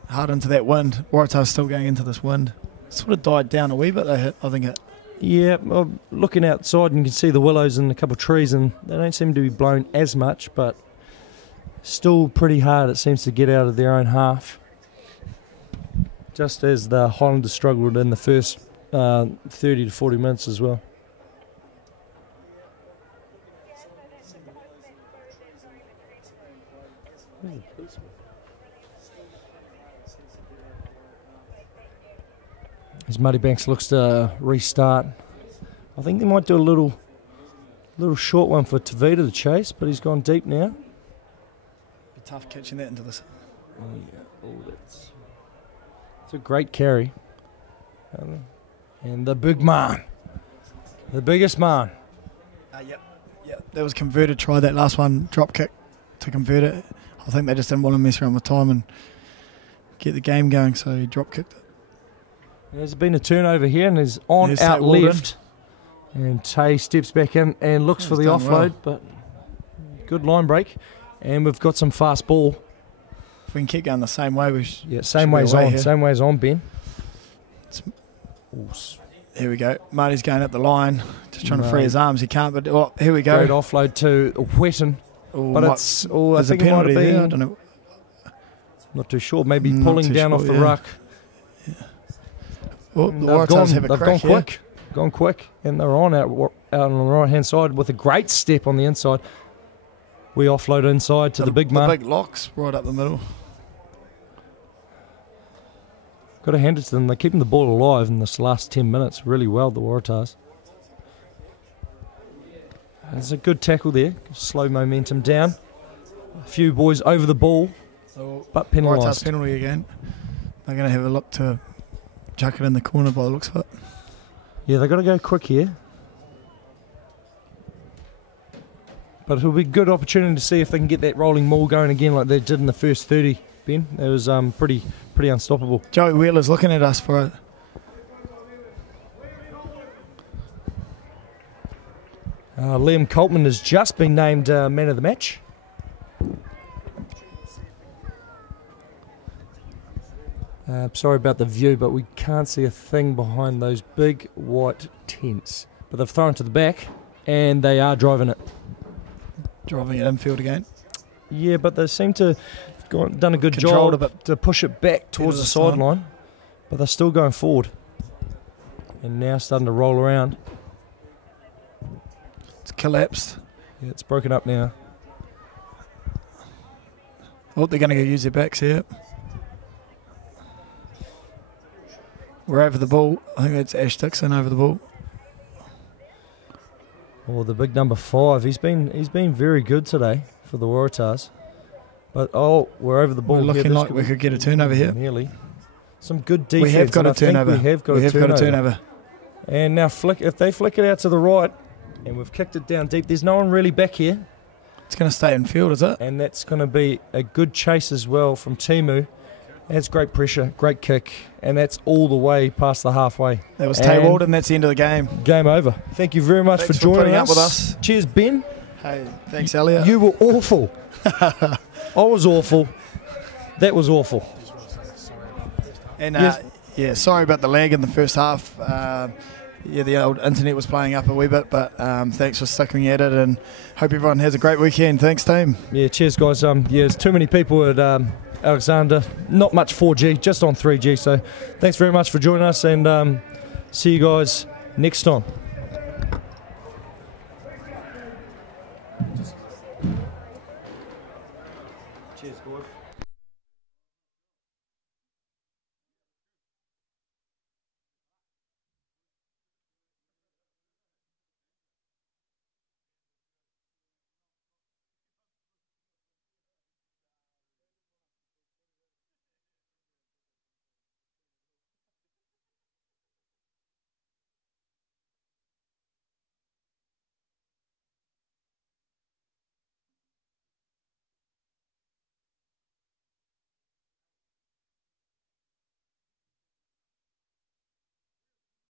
Hard into that wind. Waratahs still going into this wind. Sort of died down a wee bit, I think it. Yeah, well, looking outside and you can see the willows and a couple of trees, and they don't seem to be blown as much, but still pretty hard, it seems, to get out of their own half. Just as the Highlanders struggled in the first 30 to 40 minutes as well. As Muddy Banks looks to restart, I think they might do a little short one for Tavita to chase, but he's gone deep now. Be tough catching that into this. Oh yeah, it's a great carry. And the big man, the biggest man. Yep. That was converted. Try that last one, drop kick to convert it. I think they just didn't want to mess around with time and get the game going, so he drop kicked it. There's been a turnover here, and he's on There's out Tay Walden. left. And Tay steps back in and looks for the done offload, well. but good line break. And we've got some fast ball. If we can keep going the same way, we Yeah, same should be ways away on, here. same ways on, Ben. Here we go. Marty's going up the line, just trying to free his arms. He can't, but here we go. Great offload to Whetton. Oh, But I it's, there's I a think it might penalty have there. I been, don't know. not too sure, maybe Not pulling too down sure, off the yeah. ruck. Oh, And the they've Waratahs have a gone crack here. gone quick, and they're on out on the right hand side with a great step on the inside. We offload inside to the big man. The big locks right up the middle. Got to hand it to them. They're keeping the ball alive in this last 10 minutes really well, the Waratahs. There's a good tackle there. Slow momentum down. A few boys over the ball, but Waratahs penalised. penalty again. They're going to have a look to chuck it in the corner by the looks of it. Yeah, they've got to go quick here. But it'll be a good opportunity to see if they can get that rolling maul going again like they did in the first 30, Ben. It was pretty unstoppable. Joey Wheeler's looking at us for it. Liam Coltman has just been named man of the match. Sorry about the view, but we can't see a thing behind those big white tents. But they've thrown it to the back, and they are driving it. Driving it infield again. Yeah, but they seem to have done a good Controlled job a bit to push it back towards the sideline. But they're still going forward. And now starting to roll around. It's collapsed. Yeah, it's broken up now. Oh, they're going to go use their backs here. We're over the ball. I think that's Ash Dixon over the ball. Oh, the big number 5. He's been very good today for the Waratahs. But we're over the ball. We're looking This like we could get a turnover here. Nearly. Some good defense. We have got and a I think turnover. We have got a turnover. And now if they flick it out to the right, and we've kicked it down deep, there's no one really back here. It's going to stay in field, is it? And that's going to be a good chase as well from Timu. That's great pressure, great kick, and that's all the way past the halfway. That was Tay Walden. That's the end of the game. Game over. Thank you very much Thanks for joining putting us. up with us. Cheers, Ben. Hey, thanks, Elliot. You were awful. I was awful. That was awful. And Yes. yeah, sorry about the lag in the first half. The old internet was playing up a wee bit, but thanks for sticking at it, and hope everyone has a great weekend. Thanks, team. Yeah, cheers, guys. There's too many people at Alexander. Not much 4G, just on 3G. So thanks very much for joining us, and see you guys next time. Cheers, boys.